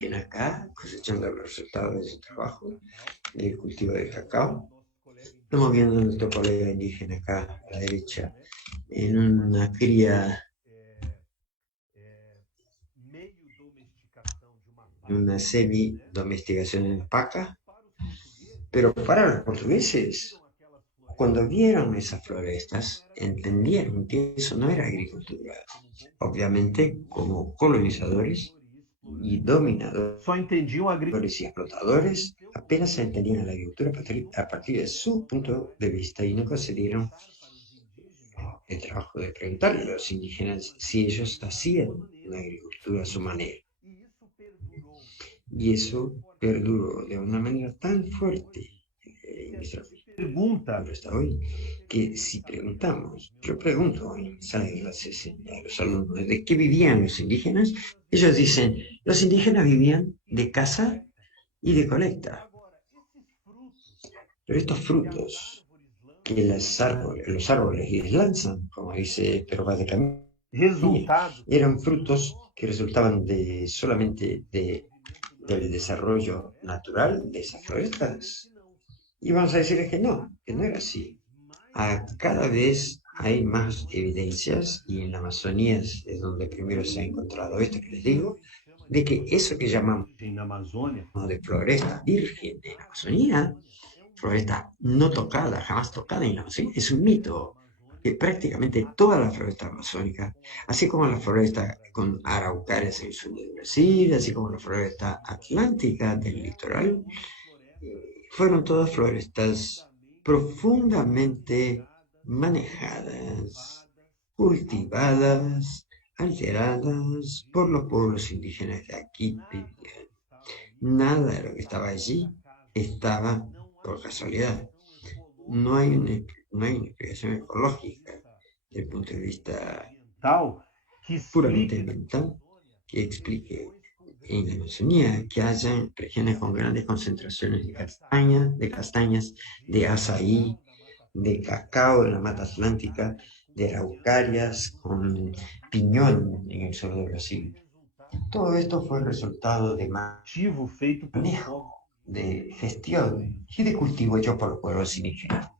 En acá, cosechando los resultados de su trabajo, del cultivo de cacao. Estamos viendo a nuestro colega indígena acá a la derecha, en una cría, en una semi-domesticación en paca. Pero para los portugueses, cuando vieron esas florestas, entendieron que eso no era agricultura. Obviamente, como colonizadores y dominadores Só entendiam a y explotadores, apenas entendían la agricultura a partir de su punto de vista y nunca se dieron el trabajo de preguntarle a los indígenas si ellos hacían la agricultura a su manera. Y eso perduró de una manera tan fuerte en nuestra pergunta. cultura hasta hoy, que si preguntamos, yo pregunto en la sala de clases a los alumnos de qué vivían los indígenas, ellos dicen, los indígenas vivían de caza y de colecta. Pero estos frutos que los árboles les lanzan, como dice Pervaz de Camilla, Resultado. eran frutos que resultaban solamente del desarrollo natural de esas florestas. Y vamos a decirles que no era así. Cada vez hay más evidencias, y en la Amazonía es donde primero se ha encontrado esto que les digo, de que eso que llamamos Na Amazônia. de floresta virgen de la Amazonía, floresta no tocada, jamás tocada en la Amazonía, es un mito. Que prácticamente toda la floresta amazónica, así como la floresta con araucarias en el sur de Brasil, así como la floresta atlántica del litoral, fueron todas florestas profundamente manejadas, cultivadas, alteradas por los pueblos indígenas de aquí vivían. Nada de lo que estaba allí estaba por casualidad. No hay no hay una explicación ecológica desde el punto de vista Tal que puramente explique ambiental que explique en la Amazonía que haya regiones con grandes concentraciones de castañas, de azaí, de cacao en la mata atlántica, de araucarias, con piñón en el sur de Brasil. Todo esto fue el resultado de feito pelo manejo, de gestión y de cultivo hecho por los pueblos indígenas.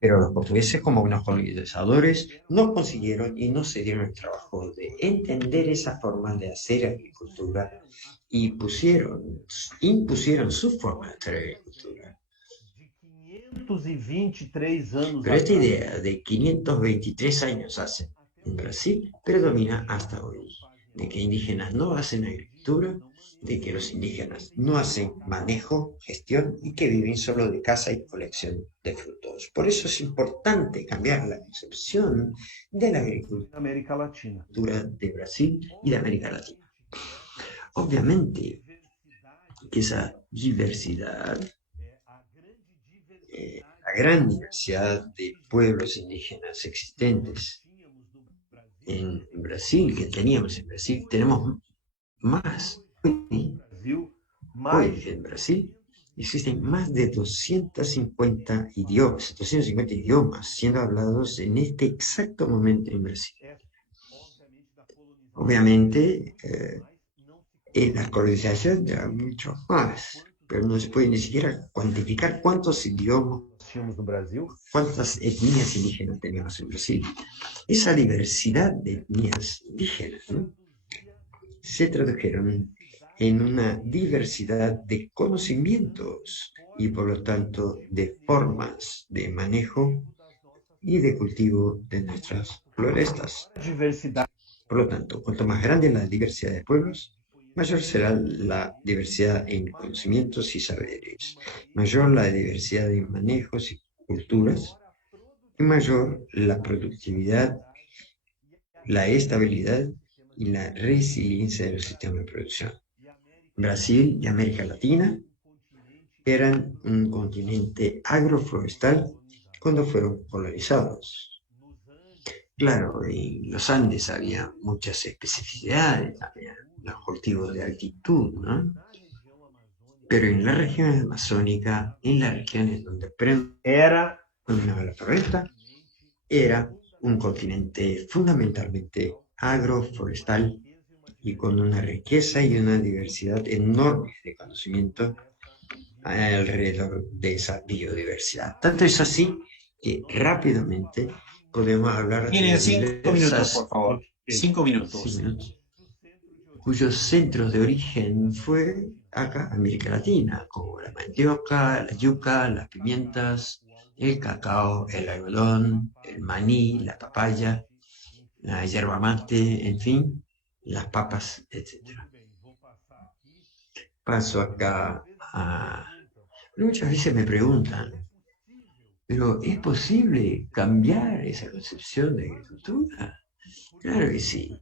Pero los portugueses, como buenos colonizadores, no consiguieron y no se dieron el trabajo de entender esa forma de hacer agricultura y impusieron su forma de hacer agricultura. de 523 anos Pero esta atrás. idea de 523 años hace en Brasil predomina hasta hoy, de que indígenas no hacen agricultura, de que los indígenas no hacen manejo, gestión y que viven solo de caza y colección de frutos. Por eso es importante cambiar la concepción de la agricultura Na América Latina. de Brasil y de América Latina. Obviamente que esa diversidad, la gran diversidad de pueblos indígenas existentes en Brasil, que teníamos en Brasil, tenemos más. Brasil, mais Hoy en Brasil existen más de 250 idiomas siendo hablados en este exacto momento en Brasil. Obviamente, en la colonización ya mucho más, pero no se puede ni siquiera cuantificar cuántos idiomas, tínhamos no Brasil. cuántas etnias indígenas teníamos en Brasil. Esa diversidad de etnias indígenas, ¿no?, se tradujeron en una diversidad de conocimientos y por lo tanto de formas de manejo y de cultivo de nuestras florestas. Diversidade. Por lo tanto, cuanto más grande la diversidad de pueblos, mayor será la diversidad en conocimientos y saberes, mayor la diversidad en manejos y culturas, y mayor la productividad, la estabilidad y la resiliencia del sistema de producción. Brasil y América Latina eran un continente agroforestal cuando fueron colonizados. Claro, en los Andes había muchas especificidades, había los cultivos de altitud, ¿no? Pero en las regiones amazónicas, en las regiones donde Era predominaba la floresta, era un continente fundamentalmente agroforestal y con una riqueza y una diversidad enorme de conocimiento alrededor de esa biodiversidad. Tanto es así que rápidamente podemos hablar de Tienen las 5 minutos, por diversas favor. 5 minutos. 5 minutos, cuyos centros de origen fue acá, América Latina, como la mandioca, la yuca, las pimientas, el cacao, el algodón, el maní, la papaya, la yerba mate, en fin, las papas, etc. Paso acá a... Muchas veces me preguntan, ¿pero es posible cambiar esa concepción de agricultura? Claro que sí,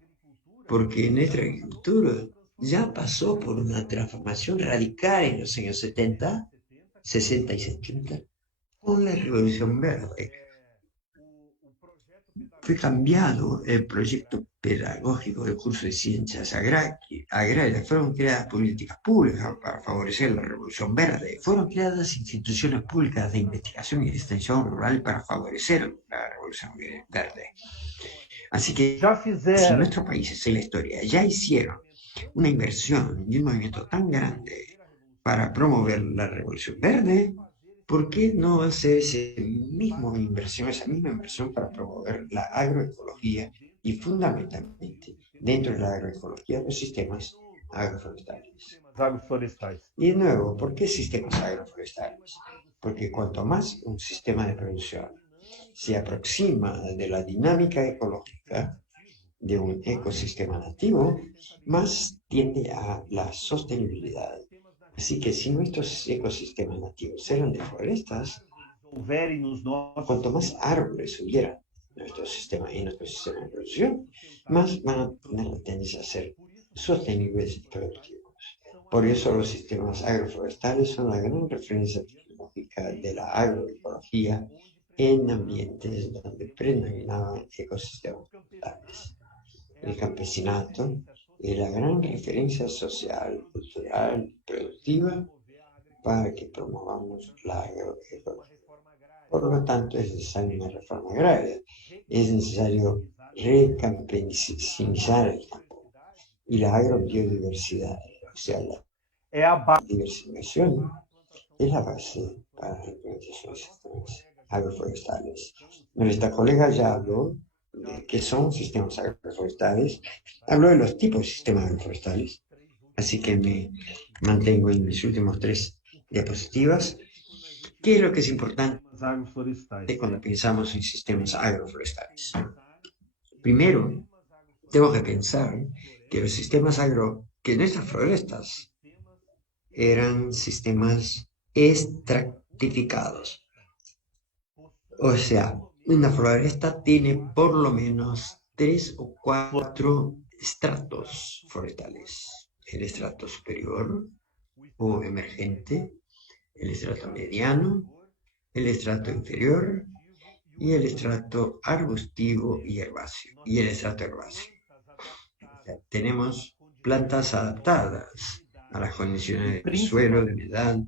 porque nuestra agricultura ya pasó por una transformación radical en los años 70, 60 y 70, con la Revolución Verde. Fue cambiado el proyecto pedagógico del curso de ciencias agrarias, fueron creadas políticas públicas para favorecer la Revolución Verde, fueron creadas instituciones públicas de investigación y extensión rural para favorecer la Revolución Verde. Así que Já si fizeram nuestros países en la historia ya hicieron una inversión y un movimiento tan grande para promover la Revolución Verde, ¿por qué no hacer esa misma inversión para promover la agroecología y fundamentalmente dentro de la agroecología los sistemas agroforestales? agroflorestais. Y de nuevo, ¿por qué sistemas agroforestales? Porque cuanto más un sistema de producción se aproxima de la dinámica ecológica de un ecosistema nativo, más tiende a la sostenibilidad. Así que si nuestros ecosistemas nativos eran de florestas, Houverem nos nossos cuanto más árboles hubiera en nuestro sistema de producción, más van a tener la tendencia a ser sostenibles y productivos. Por eso los sistemas agroforestales son la gran referencia tecnológica de la agroecología en ambientes donde predominaban ecosistemas forestales. El campesinato es la gran referencia social, cultural, productiva para que promovamos la agroecología. Por lo tanto, es necesaria una reforma agraria, es necesario recampesinizar el campo y la agrobiodiversidad, o sea, la é a base diversificación, es la base para la implementación de sistemas agroforestales. Nuestra colega ya habló de qué son sistemas agroforestales, habló de los tipos de sistemas agroforestales, así que me mantengo en mis últimos 3 diapositivas. ¿Qué es lo que es importante agroflorestais. cuando pensamos en sistemas agroforestales? Primero, tengo que pensar que los sistemas que nuestras florestas eran sistemas estratificados. O sea, una floresta tiene por lo menos 3 o 4 estratos forestales. El estrato superior o emergente, el estrato mediano, el estrato inferior y el estrato arbustivo y herbáceo, y el estrato herbáceo. O sea, tenemos plantas adaptadas a las condiciones del suelo, de humedad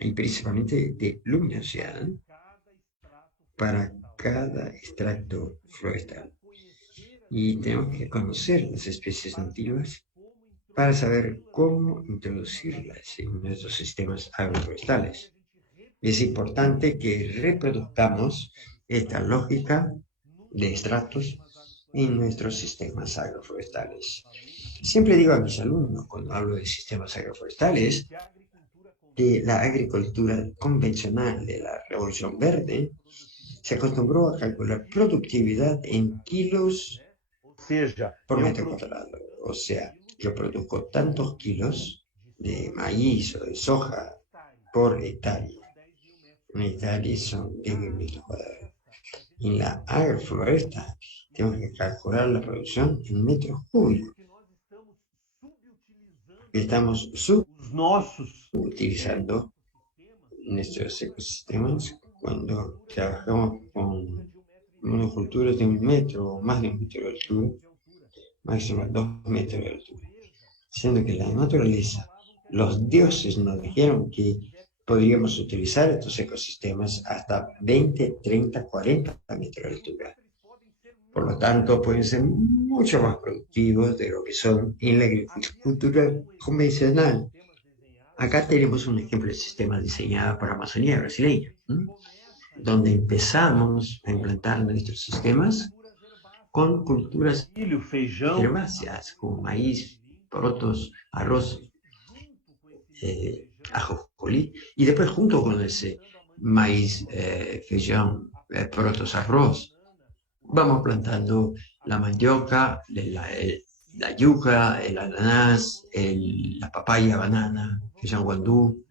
y principalmente de luminosidad para cada extracto florestal. Y tenemos que conocer las especies nativas para saber cómo introducirlas en nuestros sistemas agroforestales. Es importante que reproduzcamos esta lógica de extractos en nuestros sistemas agroforestales. Siempre digo a mis alumnos cuando hablo de sistemas agroforestales que la agricultura convencional de la Revolución Verde se acostumbró a calcular productividad en kilos Ou seja, por metro cuadrado. O sea, yo produzco tantos kilos de maíz o de soja por hectárea. Una hectárea son 10 metros cuadrados. En la agrofloresta tenemos que calcular la producción en metros cúbicos. Estamos os nossos subutilizando nuestros ecosistemas cuando trabajamos con monoculturas de 1 metro o más de 1 metro de altura, máximo 2 metros de altura, siendo que la naturaleza, los dioses nos dijeron que podríamos utilizar estos ecosistemas hasta 20, 30, 40 metros de altura. Por lo tanto, pueden ser mucho más productivos de lo que son en la agricultura convencional. Acá tenemos un ejemplo de sistema diseñado para Amazonía brasileña, donde empezamos a implantar nuestros sistemas con culturas milho, feijão, herbáceas, como maíz, porotos, arroz, ajonjolí, y después junto con ese maíz, feijón, porotos, arroz, vamos plantando la mandioca, la yuca, el ananás, la papaya, banana, feijão guandú,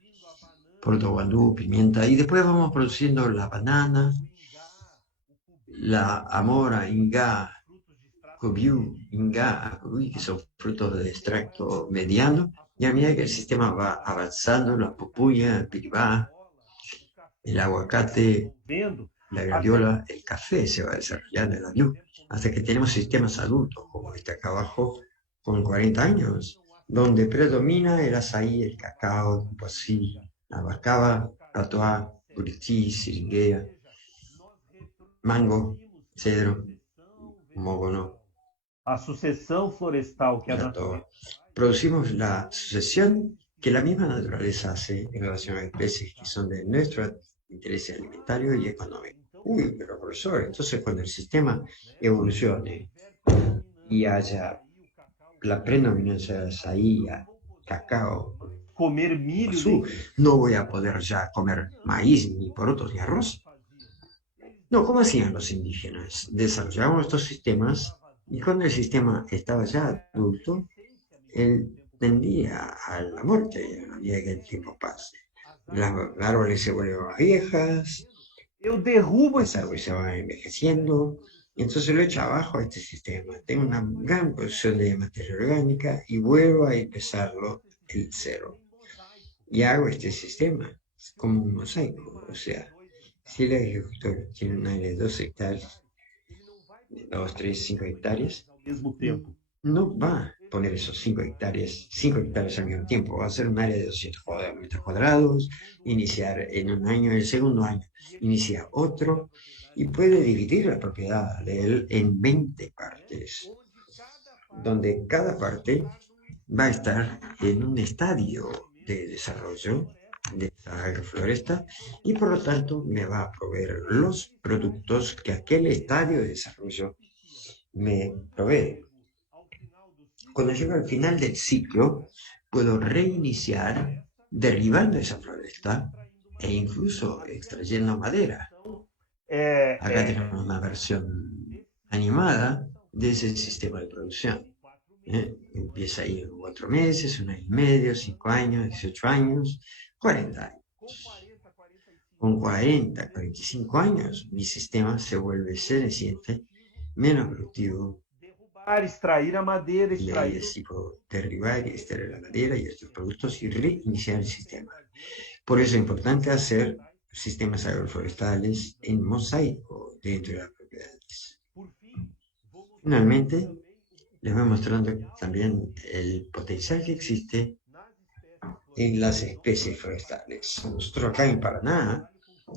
poroto guandú, pimienta, y después vamos produciendo la banana, la amora, ingá, cobiú, ingá, acuí, que son frutos de extracto mediano, y a medida que el sistema va avanzando, la pupuya, el piribá, el aguacate, vendo, la graviola, el café se va desarrollando en la yuca, hasta que tenemos sistemas adultos, como este acá abajo, con 40 años, donde predomina el azaí, el cacao, el cupuací, la bacaba, catoa, buriti, seringuea, mango, cedro, mogoló, a sucessão florestal que a todo. Producimos la sucesión que la misma naturaleza hace en relación a especies que son de nuestro interés alimentario y económico. Uy, pero profesor, entonces cuando el sistema evolucione y haya la predominancia de azaí, cacao, comer milho, azul, no voy a poder ya comer maíz, ni porotos, ni arroz. No, ¿cómo hacían los indígenas? Desarrollaban estos sistemas y cuando el sistema estaba ya adulto, él tendía a la muerte a medida que el tiempo pase. Las árboles se vuelven más viejas, eu derrubo los árboles se van envejeciendo, y entonces lo echo abajo a este sistema. Tengo una gran producción de materia orgánica y vuelvo a empezarlo el cero. Y hago este sistema como un mosaico, o sea, si el agricultor tiene un área de 2 hectáreas, 2, 3, 5 hectáreas, ao mesmo tempo. no va a poner esos 5 hectáreas al mismo tiempo, va a ser un área de 200 metros cuadrados, iniciar en un año, el segundo año inicia otro, y puede dividir la propiedad de él en 20 partes, donde cada parte va a estar en un estadio de desarrollo de esta agrofloresta y por lo tanto me va a proveer los productos que aquel estadio de desarrollo me provee. Cuando llego al final del ciclo, puedo reiniciar derribando esa floresta e incluso extrayendo madera. Acá tenemos una versión animada de ese sistema de producción. Empieza ahí en 4 meses, 1 año y medio, 5 años, 18 años, 40 años. Con 40, 45 años, mi sistema se vuelve ceneciente, menos productivo. Extrair a madeira, Y ahí decido derribar y extraer la madera y estos productos y reiniciar el sistema. Por eso es importante hacer sistemas agroforestales en mosaico dentro de las propiedades. Finalmente, les voy mostrando también el potencial que existe en las especies forestales. Nosotros acá en Paraná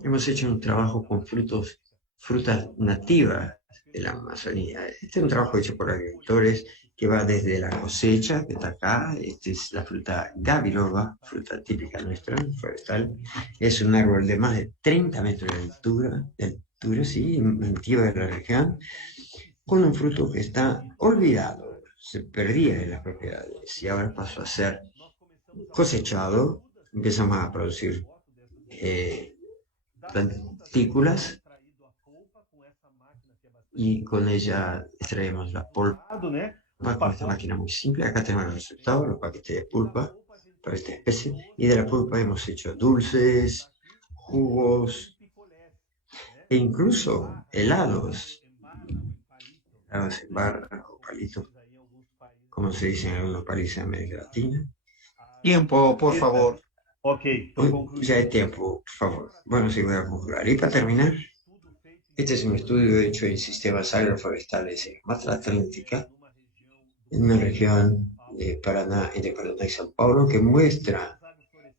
hemos hecho un trabajo con frutas nativas de la Amazonía. Este es un trabajo hecho por agricultores que va desde la cosecha, que está acá. Esta es la fruta gabiloba, fruta típica nuestra, forestal. Es un árbol de más de 30 metros de altura, sí, nativa de la región, con un fruto que está olvidado, se perdía en las propiedades y ahora pasó a ser cosechado. Empezamos a producir plantículas y con ella extraemos la polpa con esta máquina muy simple. Acá tenemos el resultado, los paquetes de pulpa para esta especie, y de la pulpa hemos hecho dulces, jugos e incluso helados en barra o palito, como se dice en algunos países de América Latina. Tiempo, por favor. Ok, ya hay tiempo, por favor. Bueno, sí, voy a concluir. Y para terminar, este es un estudio hecho en sistemas agroforestales en Mata Atlántica, en una región de Paraná, entre Paraná y São Paulo, que muestra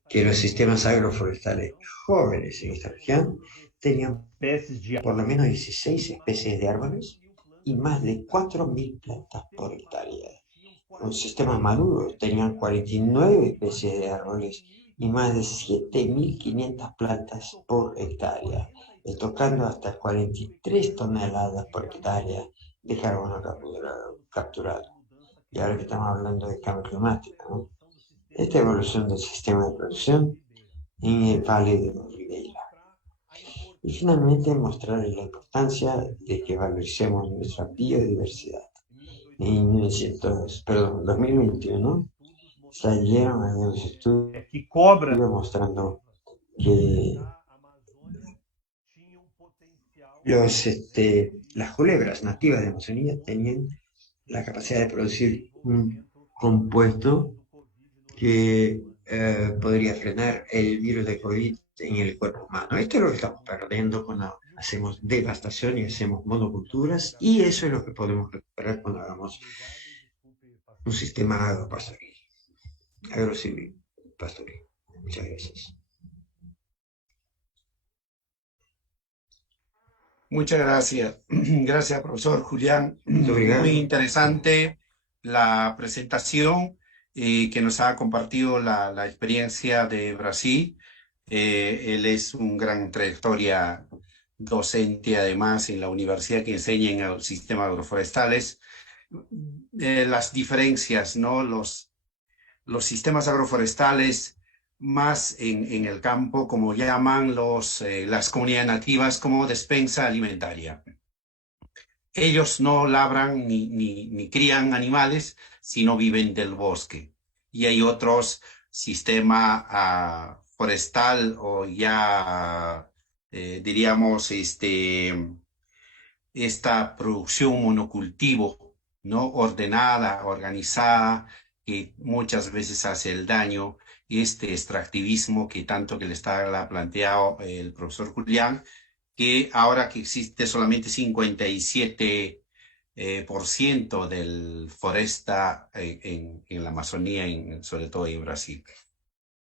que los sistemas agroforestales jóvenes en esta región tenían por lo menos 16 especies de árboles y más de 4.000 plantas por hectárea. Los sistemas maduros tenían 49 especies de árboles y más de 7.500 plantas por hectárea, tocando hasta 43 toneladas por hectárea de carbono capturado. Y ahora que estamos hablando de cambio climático, ¿no? Esta evolución del sistema de producción en el Valle de Ribeira. Y finalmente mostrarles la importancia de que valoricemos nuestra biodiversidad. En 2021 salieron algunos estudios Que cobra mostrando que las culebras nativas de Amazonía tenían la capacidad de producir un compuesto que podría frenar el virus de COVID en el cuerpo humano. Esto es lo que estamos perdiendo cuando hacemos devastación y hacemos monoculturas, y eso es lo que podemos recuperar cuando hagamos un sistema agropastoril, agrocivil pastoril. Muchas gracias. Muchas gracias. Gracias, profesor Julián. Muito obrigado. Muy interesante la presentación que nos ha compartido la experiencia de Brasil. Él es un gran trayectoria docente, además, en la universidad que enseña en sistemas agroforestales. Las diferencias, ¿no? Los sistemas agroforestales más en el campo, como llaman las comunidades nativas, como despensa alimentaria. Ellos no labran ni crían animales, sino viven del bosque. Y hay otros sistemas forestal o ya, diríamos, esta producción monocultivo, ¿no? Ordenada, organizada, que muchas veces hace el daño, este extractivismo que tanto que le está planteado el profesor Julián, que ahora que existe solamente 57% por ciento del foresta en la Amazonía, sobre todo en Brasil.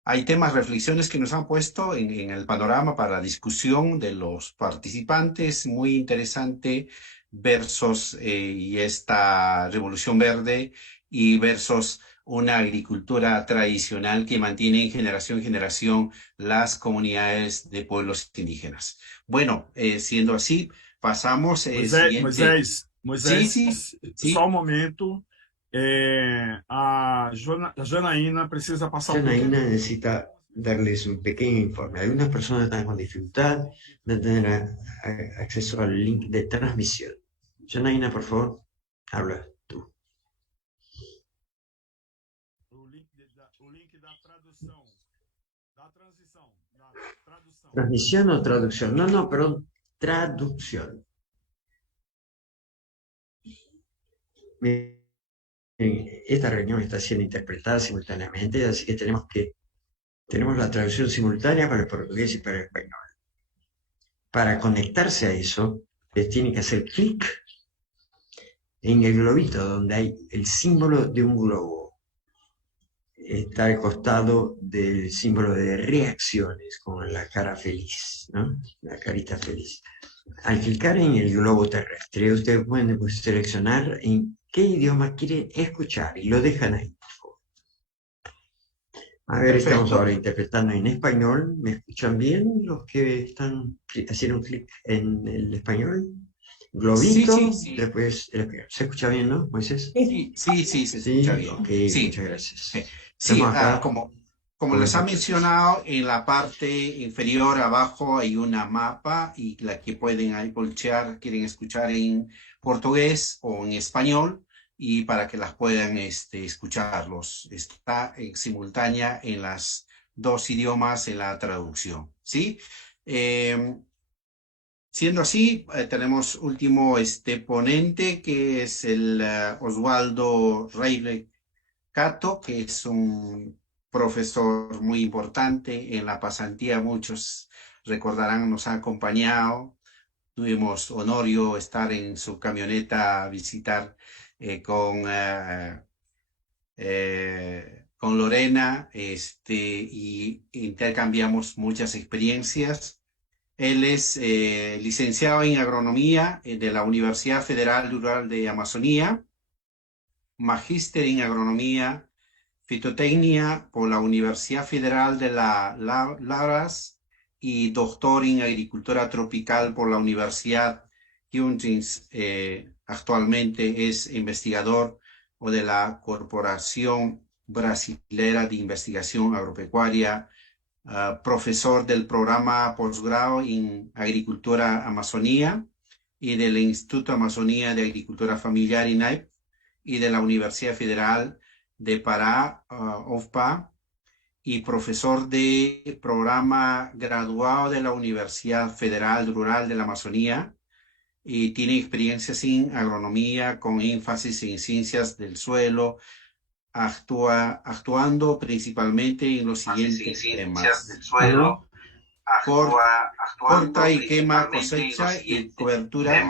Hay temas, reflexiones que nos han puesto en el panorama para la discusión de los participantes, muy interesante, versus y esta revolución verde y versus una agricultura tradicional que mantiene generación en generación las comunidades de pueblos indígenas. Bueno, siendo así, pasamos siguiente. Moisés, Sí. só um momento. A Janaína precisa passar um pouquinho. Janaína necesita darles un pequeño informe. Algunas personas están con dificultad de tener acceso al link de transmisión. Janaína, por favor, habla tú. O link da tradução, da transição, da tradução. ¿Transmisión o traducción? No, perdón, traducción. Esta reunión está siendo interpretada simultáneamente, así que tenemos la traducción simultánea para el portugués y para el español. Para conectarse a eso, tienen que hacer clic en el globito donde hay el símbolo de un globo. Está al costado del símbolo de reacciones, con la cara feliz, ¿no? La carita feliz. Al clicar en el globo terrestre, ustedes pueden seleccionar en qué idioma quieren escuchar y lo dejan ahí. A ver, Perfecto. estamos ahora interpretando en español. ¿Me escuchan bien los que están haciendo un clic en el español? Globito, Sí. después el español. ¿Se escucha bien, no, Moisés? Sí, se escucha bien. Ok, Sí. muchas gracias. Sí, Estamos acá como con les ha esta mencionado, en la parte inferior abajo hay una mapa y la que pueden ahí voltear, quieren escuchar en portugués o en español, y para que las puedan escucharlos. Está en simultánea en las dos idiomas en la traducción, ¿sí? Siendo así, tenemos último ponente, que es el Oswaldo Reile Cato, que es un profesor muy importante en la pasantía. Muchos recordarán, nos ha acompañado. Tuvimos honorio estar en su camioneta a visitar con Lorena, y intercambiamos muchas experiencias. Él es licenciado en agronomía de la Universidad Federal Rural de Amazonía, magíster en agronomía, fitotecnia por la Universidad Federal de Laras y doctor en agricultura tropical por la Universidad Huygens. Actualmente es investigador de la Corporación Brasilera de Investigación Agropecuaria, profesor del programa posgrado en Agricultura Amazonía y del Instituto Amazonía de Agricultura Familiar INAIP y de la Universidad Federal de Pará, UFPA, y profesor de programa graduado de la Universidad Federal Rural de la Amazonía, y tiene experiencias en agronomía con énfasis en ciencias del suelo, actuando principalmente en los siguientes temas: corta y quema, cosecha y cobertura.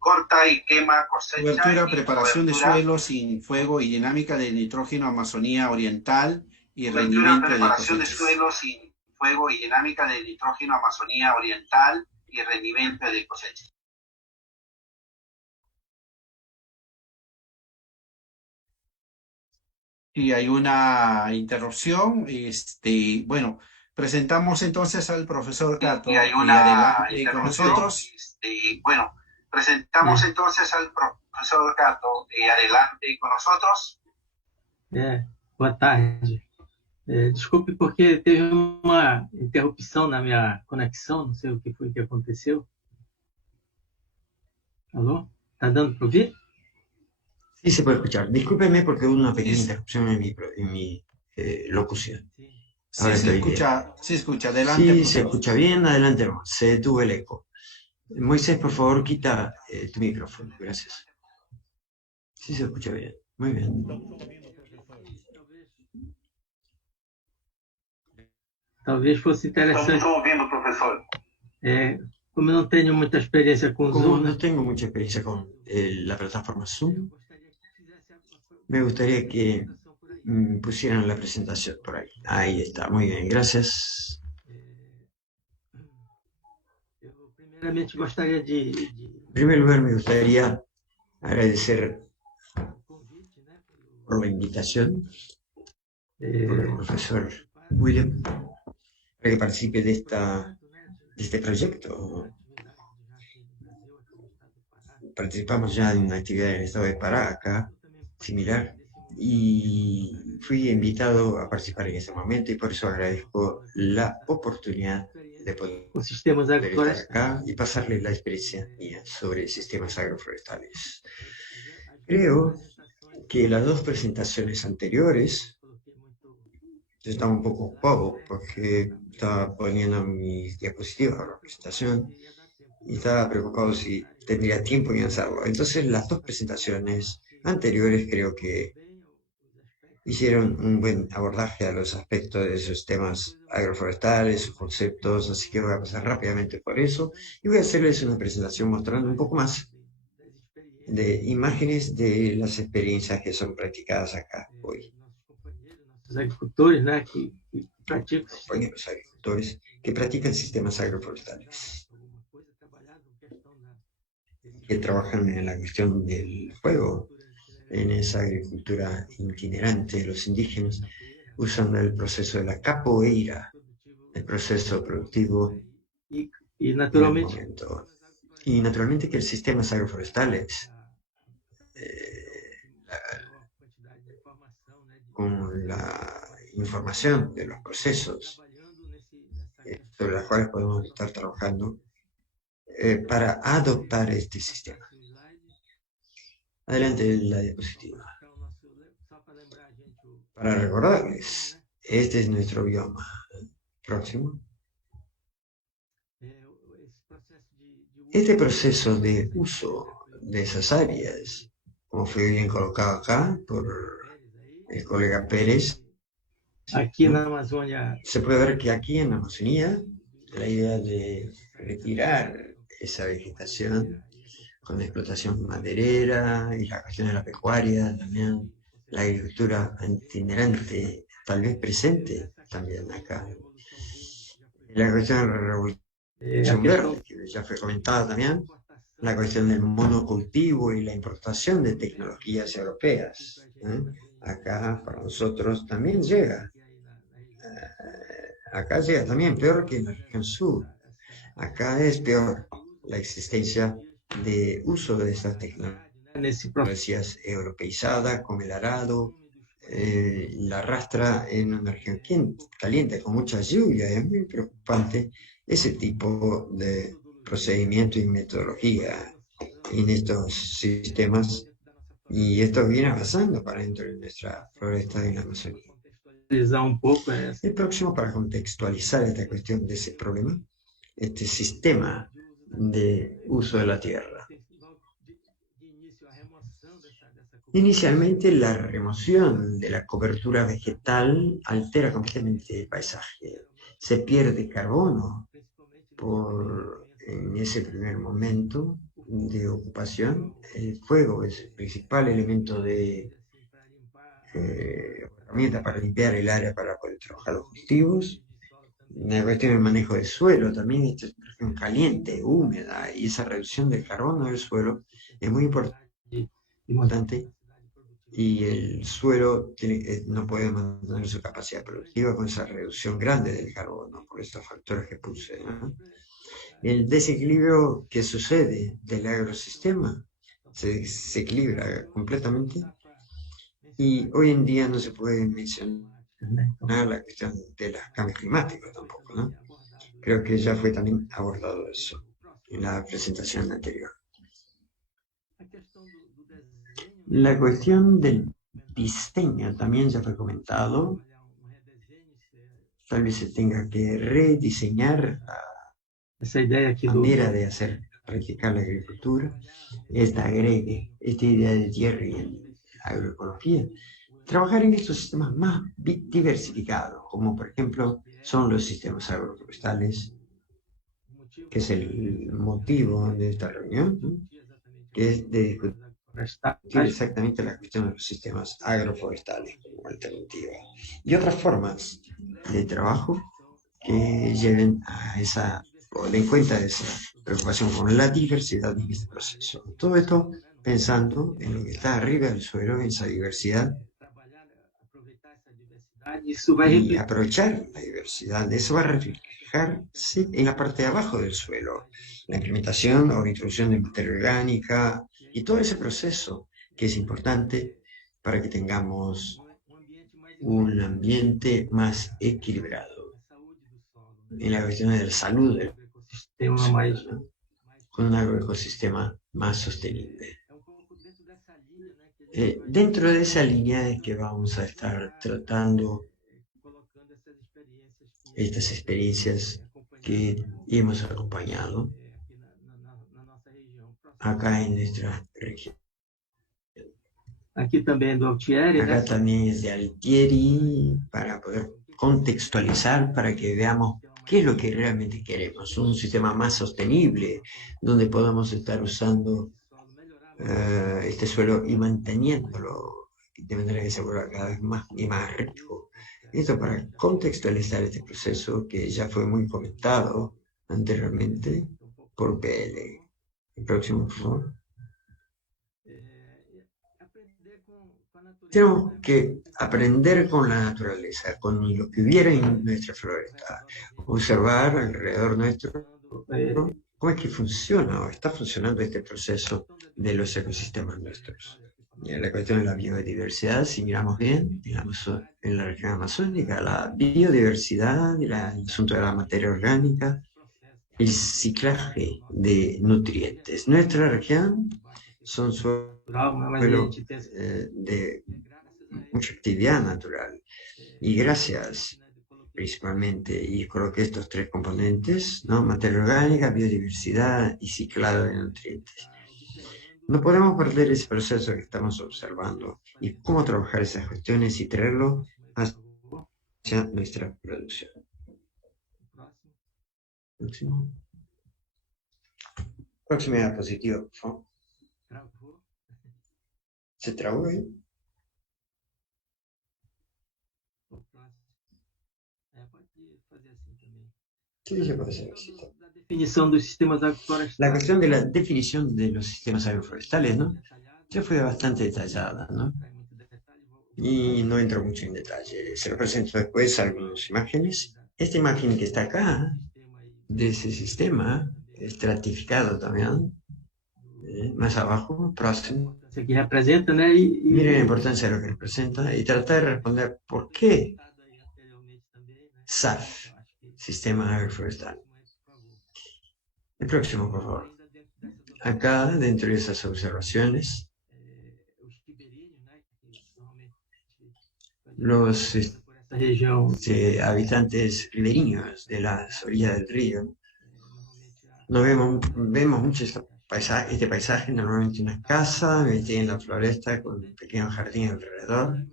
Corta y quema, cobertura, preparación de suelos sin fuego y dinámica de nitrógeno Amazonía Oriental y rendimiento de cosechas. De suelos sin fuego y dinámica de nitrógeno Amazonía Oriental y rendimiento de cosechas. Y hay una interrupción. Bueno, presentamos entonces al profesor Cato. Y hay una adelante con nosotros. Bueno, presentamos entonces al profesor Cato. Adelante con nosotros. Boa tarde. Desculpe porque teve uma interrupção na minha conexão, não sei o que foi que aconteceu. Alô? Tá dando para ouvir? Sí, se puede escuchar. Discúlpeme porque hubo una pequeña interrupción en mi locución. Sí, se escucha. Adelante. Sí, se escucha bien. Adelante, hermano. Se detuvo el eco. Moisés, por favor, quita tu micrófono. Gracias. Sí, se escucha bien. Muy bien. Talvez fosse interessante. Estamos ouvindo, professor. Como eu não tenho muita experiência com Como Zoom, no tengo mucha experiencia con la plataforma Zoom, me gustaría que pusieran la presentación por ahí. Ahí está, muy bien, gracias. eu primeiramente gostaria de En primer lugar, me gustaría agradecer convite, né, por la invitación pelo, por el profesor William para que participe de este proyecto. Participamos ya en una actividad en el estado de Pará, acá, similar, y fui invitado a participar en ese momento y por eso agradezco la oportunidad de poder com sistemas estar agrícolas. acá y pasarles la experiencia mía sobre sistemas agroforestales. Creo que las dos presentaciones anteriores, yo estaba un poco ocupado porque estaba poniendo mis diapositivas a la presentación y estaba preocupado si tendría tiempo en hacerlo. Entonces las dos presentaciones anteriores creo que hicieron un buen abordaje a los aspectos de esos temas agroforestales, sus conceptos, así que voy a pasar rápidamente por eso y voy a hacerles una presentación mostrando un poco más de imágenes de las experiencias que son practicadas acá hoy. Nossos agricultores, né, que praticam Compañeros agricultores que practican sistemas agroforestales, que trabajan en la cuestión del fuego, en esa agricultura itinerante. Los indígenas usan el proceso de la capoeira, el proceso productivo e en el naturalmente momento. Y naturalmente que los sistemas agroforestales, con la información de los procesos sobre los cuales podemos estar trabajando para adoptar este sistema. Adelante la diapositiva. Para recordarles, este es nuestro bioma. Próximo. Este proceso de uso de esas áreas, como fue bien colocado acá por el colega Pérez, aqui na Amazônia, se puede ver que aquí en la Amazonía, la idea de retirar esa vegetación con explotación maderera y la cuestión de la pecuaria también, la agricultura itinerante, tal vez presente también acá. La cuestión de la revolución a questão verde, que ya fue comentada también, la cuestión del monocultivo y la importación de tecnologías europeas. Acá para nosotros también llega. Acá llega también peor que en la región sur. Acá es peor la existencia de uso de estas nesse processo tecnologías europeizadas, como el arado, la arrastra en una región caliente con mucha lluvia. Es muy preocupante ese tipo de procedimiento y metodología en estos sistemas, y esto viene avanzando para dentro de nuestra floresta en la Amazonía. pouco essa. El próximo, para contextualizar esta cuestión de ese problema, este sistema de uso de la tierra. Inicialmente, la remoción de la cobertura vegetal altera completamente el paisaje. Se pierde carbono en ese primer momento de ocupación. El fuego es el principal elemento de herramienta para limpiar el área para poder trabajar los cultivos. La cuestión del manejo del suelo también, esta es una región caliente, húmeda, y esa reducción del carbono del suelo es muy importante, y el suelo no puede mantener su capacidad productiva con esa reducción grande del carbono por estos factores que puse, ¿no? El desequilibrio que sucede del agrosistema se desequilibra completamente, y hoy en día no se puede mencionar la cuestión de los cambios climáticos tampoco, ¿no? Creo que ya fue también abordado eso en la presentación anterior. La cuestión del diseño también ya fue comentado. Tal vez se tenga que rediseñar la Essa ideia aqui manera de hacer, practicar la agricultura. Esta idea de tierra y en agroecología. Trabajar en estos sistemas más diversificados, como por ejemplo son los sistemas agroforestales, que es el motivo de esta reunión, ¿no? Que es de discutir exactamente la cuestión de los sistemas agroforestales como alternativa y otras formas de trabajo que lleven a esa, o den cuenta de esa preocupación con la diversidad en este proceso. Todo esto pensando en lo que está arriba del suelo, en esa diversidad, y aprovechar la diversidad. Eso va a reflejarse en la parte de abajo del suelo, la implementación o introducción de materia orgánica y todo ese proceso que es importante para que tengamos un ambiente más equilibrado en la cuestión de la salud del suelo, ¿no? Con un agroecosistema más sostenible. Dentro de esa línea es que vamos a estar tratando estas experiencias que hemos acompañado acá en nuestra región. aqui também do Altieri, Acá también es de Altieri, para poder contextualizar, para que veamos qué es lo que realmente queremos. Un sistema más sostenible, donde podamos estar usando este suelo y manteniéndolo de manera que se vuelva cada vez más y más rico. Esto para contextualizar este proceso que ya fue muy comentado anteriormente por PL. El próximo, por favor. Tenemos que aprender con la naturaleza, con lo que hubiera en nuestra floresta, observar alrededor nuestro cómo es que funciona o está funcionando este proceso de los ecosistemas nuestros. La cuestión de la biodiversidad, si miramos bien, en la región amazónica, la biodiversidad, el asunto de la materia orgánica, el ciclaje de nutrientes. Nuestra región son suelos de mucha actividad natural, y gracias principalmente, y creo que estos tres componentes, ¿no? Materia orgánica, biodiversidad y ciclado de nutrientes. No podemos perder ese proceso que estamos observando y cómo trabajar esas cuestiones y traerlo hacia nuestra producción. Próxima diapositiva, por favor. ¿Se trabó ahí? Sí, se puede hacer así. Da definição dos sistemas agroflorestais. La cuestión de la definición de los sistemas agroforestales, ¿no? Ya fue bastante detallada, ¿no? Y no entro mucho en detalle. Se lo presento después algunas imágenes. Esta imagen que está acá, de ese sistema, estratificado también, más abajo, próximo. Isso aqui representa, né? Miren la importancia de lo que representa y tratar de responder por qué SAF, Sistema Agroforestal. El próximo, por favor. Acá, dentro de esas observaciones, los essa região habitantes ribereños de las orillas del río, no vemos mucho este paisaje, normalmente una casa metida en la floresta con un pequeño jardín alrededor,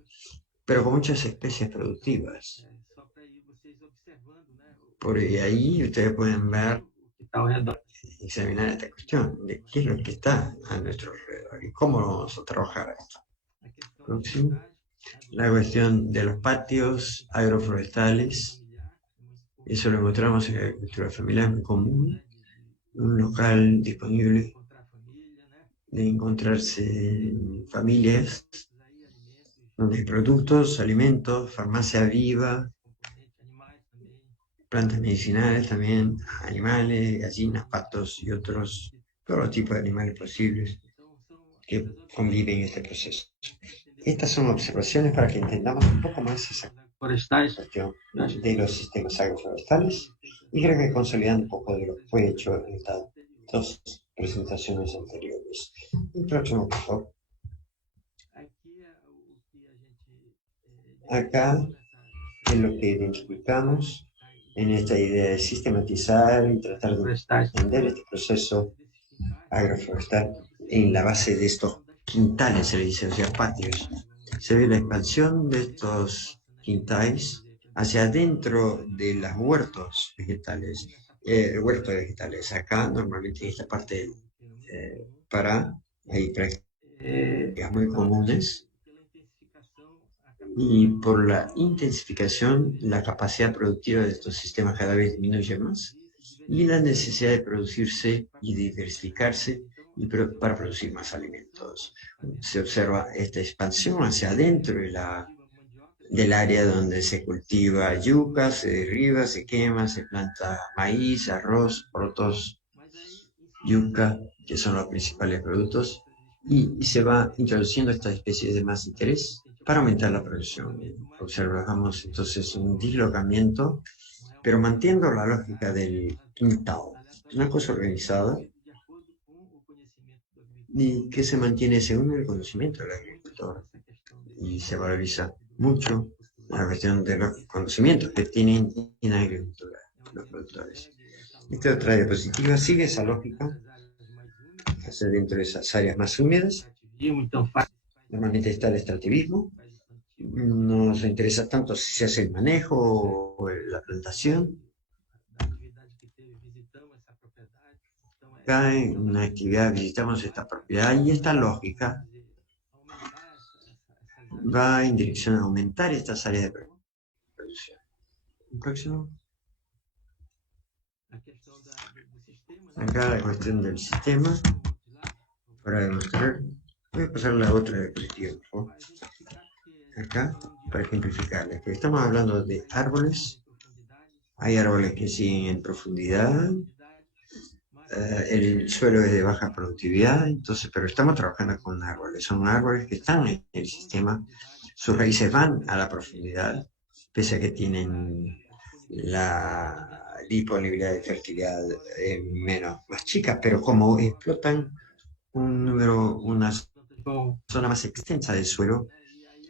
pero con muchas especies productivas. só para ir vocês observando, né? Por ahí ustedes pueden ver, O que está ao redor. examinar esta cuestión de qué es lo que está a nuestro alrededor y cómo vamos a trabajar esto. A questão Próximo. das La cuestión de los patios agroforestales, eso lo encontramos en la agricultura familiar muy común, un local disponible encontrar família, né? de encontrarse familias donde hay productos, alimentos, farmacia viva, Componente animais também. plantas medicinales también, animales, gallinas, patos y otros, todos los tipos de animales posibles que conviven en este proceso. Estas son observaciones para que entendamos un poco más esa Florestais, cuestión de los sistemas agroforestales y creo que consolidando un poco de lo que fue hecho en estas dos presentaciones anteriores. El próximo, por favor. aqui é o que a gente Acá es lo que identificamos en esta idea de sistematizar y tratar de florestais entender este proceso agroforestal en la base de estos quintales, se le dice, o sea, patios. Se ve la expansión de estos quintales hacia adentro de los huertos vegetales. Acá, normalmente en esta parte para, hay prácticas muy comunes y por la intensificación, la capacidad productiva de estos sistemas cada vez disminuye más y la necesidad de producirse y diversificarse para producir más alimentos. Se observa esta expansión hacia adentro del área donde se cultiva yuca, se derriba, se quema, se planta maíz, arroz, porotos, yuca, que son los principales productos, y se va introduciendo estas especies de más interés para aumentar la producción. Observamos entonces un dislocamiento, pero manteniendo la lógica del quintal, una cosa organizada y que se mantiene según el conocimiento del agricultor y se valoriza mucho la cuestión de los conocimientos que tienen en agricultura los productores. Esta otra diapositiva sigue esa lógica, hacia dentro de esas áreas más húmedas. então faz Normalmente está el extractivismo, no nos interesa tanto si se hace el manejo o la plantación. da atividade que teve, visitamos essa propriedade. Então Acá en una actividad visitamos esta propiedad y esta lógica aumentar va en dirección a aumentar estas áreas de producción. El próximo. a questão do sistema, né? Acá la cuestión del sistema, para demostrar. Voy a pasar a la otra diapositiva, por favor. Acá, para ejemplificarles, que estamos hablando de árboles. Hay árboles que siguen en profundidad, el suelo es de baja productividad, entonces, pero estamos trabajando con árboles. Son árboles que están en el sistema, sus raíces van a la profundidad, pese a que tienen la disponibilidad de fertilidad más chica, pero como explotan una zona más extensa del suelo,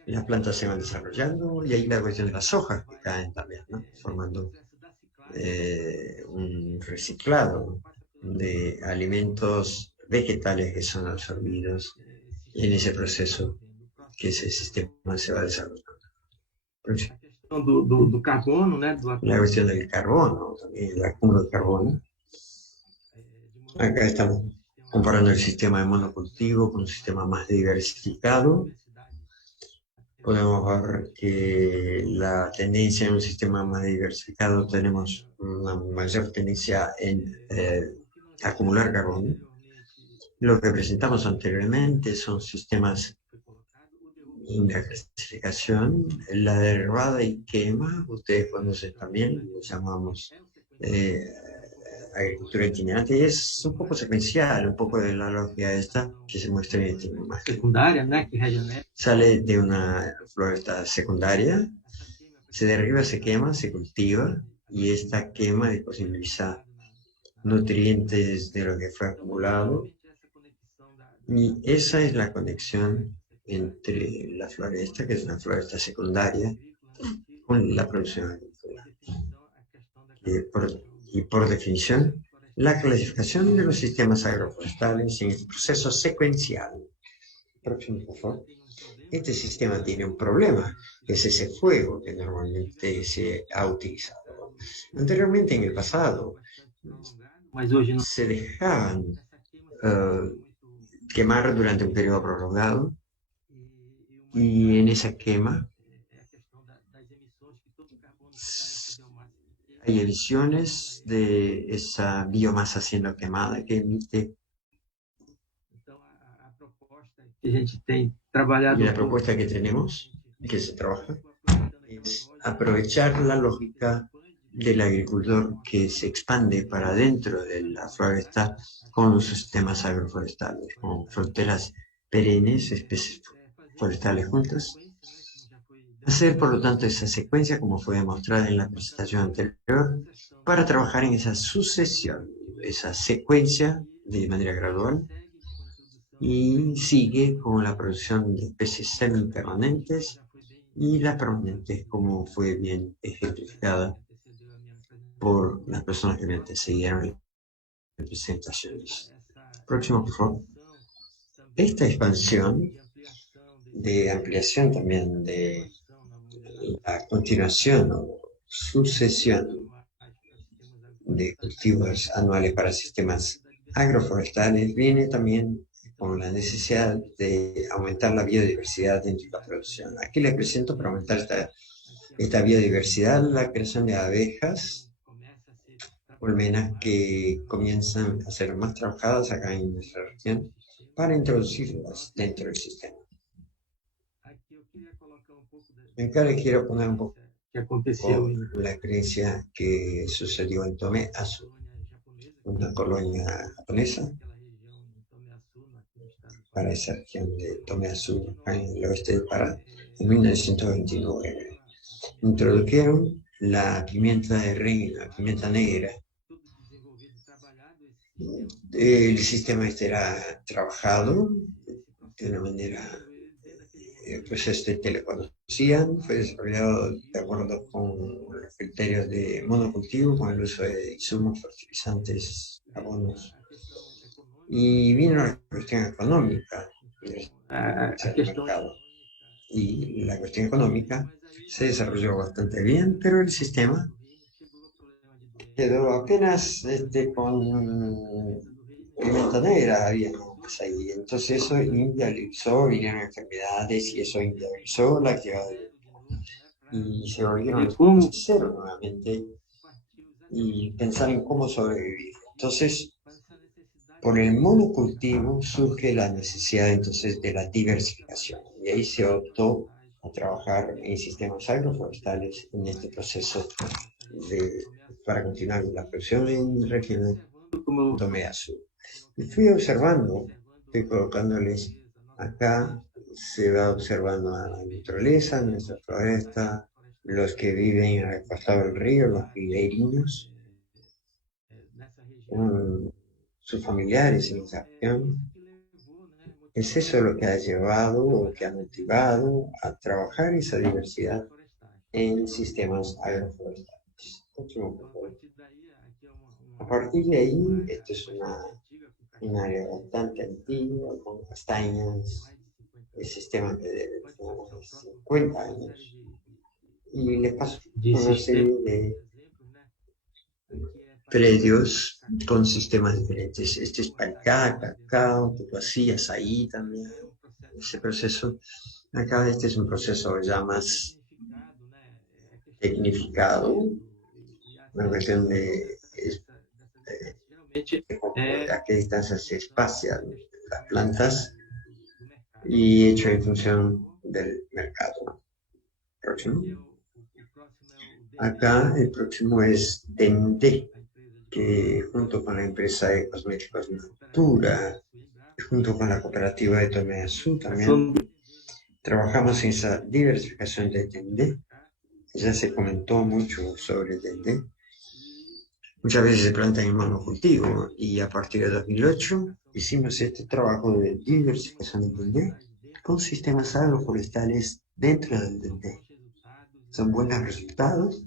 las plantas se van desarrollando y ahí la cuestión de las hojas que caen también, ¿no? Formando un reciclado de alimentos vegetales que son absorbidos en ese proceso que ese sistema se va desarrollando. A questão do carbono, né? La cuestión del carbono, también el acúmulo de carbono. Acá estamos comparando el sistema de monocultivo con un sistema más diversificado. podemos ver que la tendencia en un sistema más diversificado tenemos una mayor tendencia en acumular carbono. Lo que presentamos anteriormente son sistemas en la clasificación, la derribada y quema, ustedes conocen también, lo llamamos agricultura itinerante, y es un poco secuencial, un poco de la lógica esta que se muestra en esta imagen. Secundária, né? Que regenera. Sale de una floresta secundaria, se derriba, se quema, se cultiva, y esta quema disponibiliza nutrientes de lo que fue acumulado, y esa es la conexión entre la floresta, que es una floresta secundaria, con la producción agrícola. Y por definición, la clasificación de los sistemas agroforestales en el proceso secuencial. Próximo, por favor. Este sistema tiene un problema, que es ese fuego que normalmente se ha utilizado. Anteriormente, en el pasado, Mas hoje não. se dejaban quemar durante un periodo prolongado, y en esa quema hay emisiones de esa biomasa siendo quemada que emite. Que a gente tem Y trabalhado la propuesta que tenemos, que se trabaja, es aprovechar la lógica del agricultor que se expande para dentro de la floresta con los sistemas agroforestales, con fronteras perennes, especies forestales juntas. Hacer, por lo tanto, esa secuencia, como fue demostrada en la presentación anterior, para trabajar en esa sucesión, esa secuencia de manera gradual, y sigue con la producción de especies semipermanentes y las permanentes, como fue bien ejemplificada por las personas que me antecedieron en las presentaciones. Próximo, por favor. Esta expansión de ampliación también de la continuación o sucesión de cultivos anuales para sistemas agroforestales viene también con la necesidad de aumentar la biodiversidad dentro de la producción. Aquí les presento para aumentar esta biodiversidad la creación de abejas, colmenas que comienzan a ser más trabajadas acá en nuestra región para introducirlas dentro del sistema. Acá les quiero poner un poco que aconteceu la experiencia que sucedió en Tomé Azu, una colonia japonesa para esa región de Tomé Azu, en el oeste del Pará, en 1929. Introdujeron la pimienta de reina, la pimienta negra. El sistema este era trabajado de una manera, pues teleconocían, fue desarrollado de acuerdo con los criterios de monocultivo, con el uso de insumos, fertilizantes, abonos. Y vino la cuestión económica del mercado. Y la cuestión económica se desarrolló bastante bien, pero el sistema quedó apenas con pimienta negra, había más ahí. Entonces eso inviabilizó, vinieron enfermedades y eso inviabilizó la actividad y se volvieron a cero nuevamente y pensar en cómo sobrevivir. Entonces, por el monocultivo surge la necesidad entonces de la diversificación y ahí se optó a trabajar en sistemas agroforestales en este proceso para continuar la producción en regiones como Tomé Azu. Y fui observando, estoy colocándoles acá, se va observando a la naturaleza, nuestra floresta, los que viven al costado del río, los ribereños, sus familiares en esa región. Es eso lo que ha llevado o que ha motivado a trabajar esa diversidad en sistemas agroforestales. A partir de ahí, esto es un área bastante antigua, con castañas, el sistema que debe tener 50 años. Y les paso una serie de predios con sistemas diferentes. Este es Paricá, Cacao, Tucuacías, ahí también, ese proceso. Acá este es un proceso ya más tecnificado, una cuestión de Geralmente a qué distancia se espacian las plantas y hecho en función del mercado. Próximo. Acá el próximo es Dendé, que junto con la empresa de cosméticos Natura, junto con la cooperativa de Tomeazú también trabajamos en esa diversificación de Dendé. Ya se comentó mucho sobre Dendé. Muchas veces se planta en monocultivo y a partir de 2008 hicimos este trabajo de diversificación del Dendé con sistemas agroforestales dentro del Dendé. Son buenos resultados.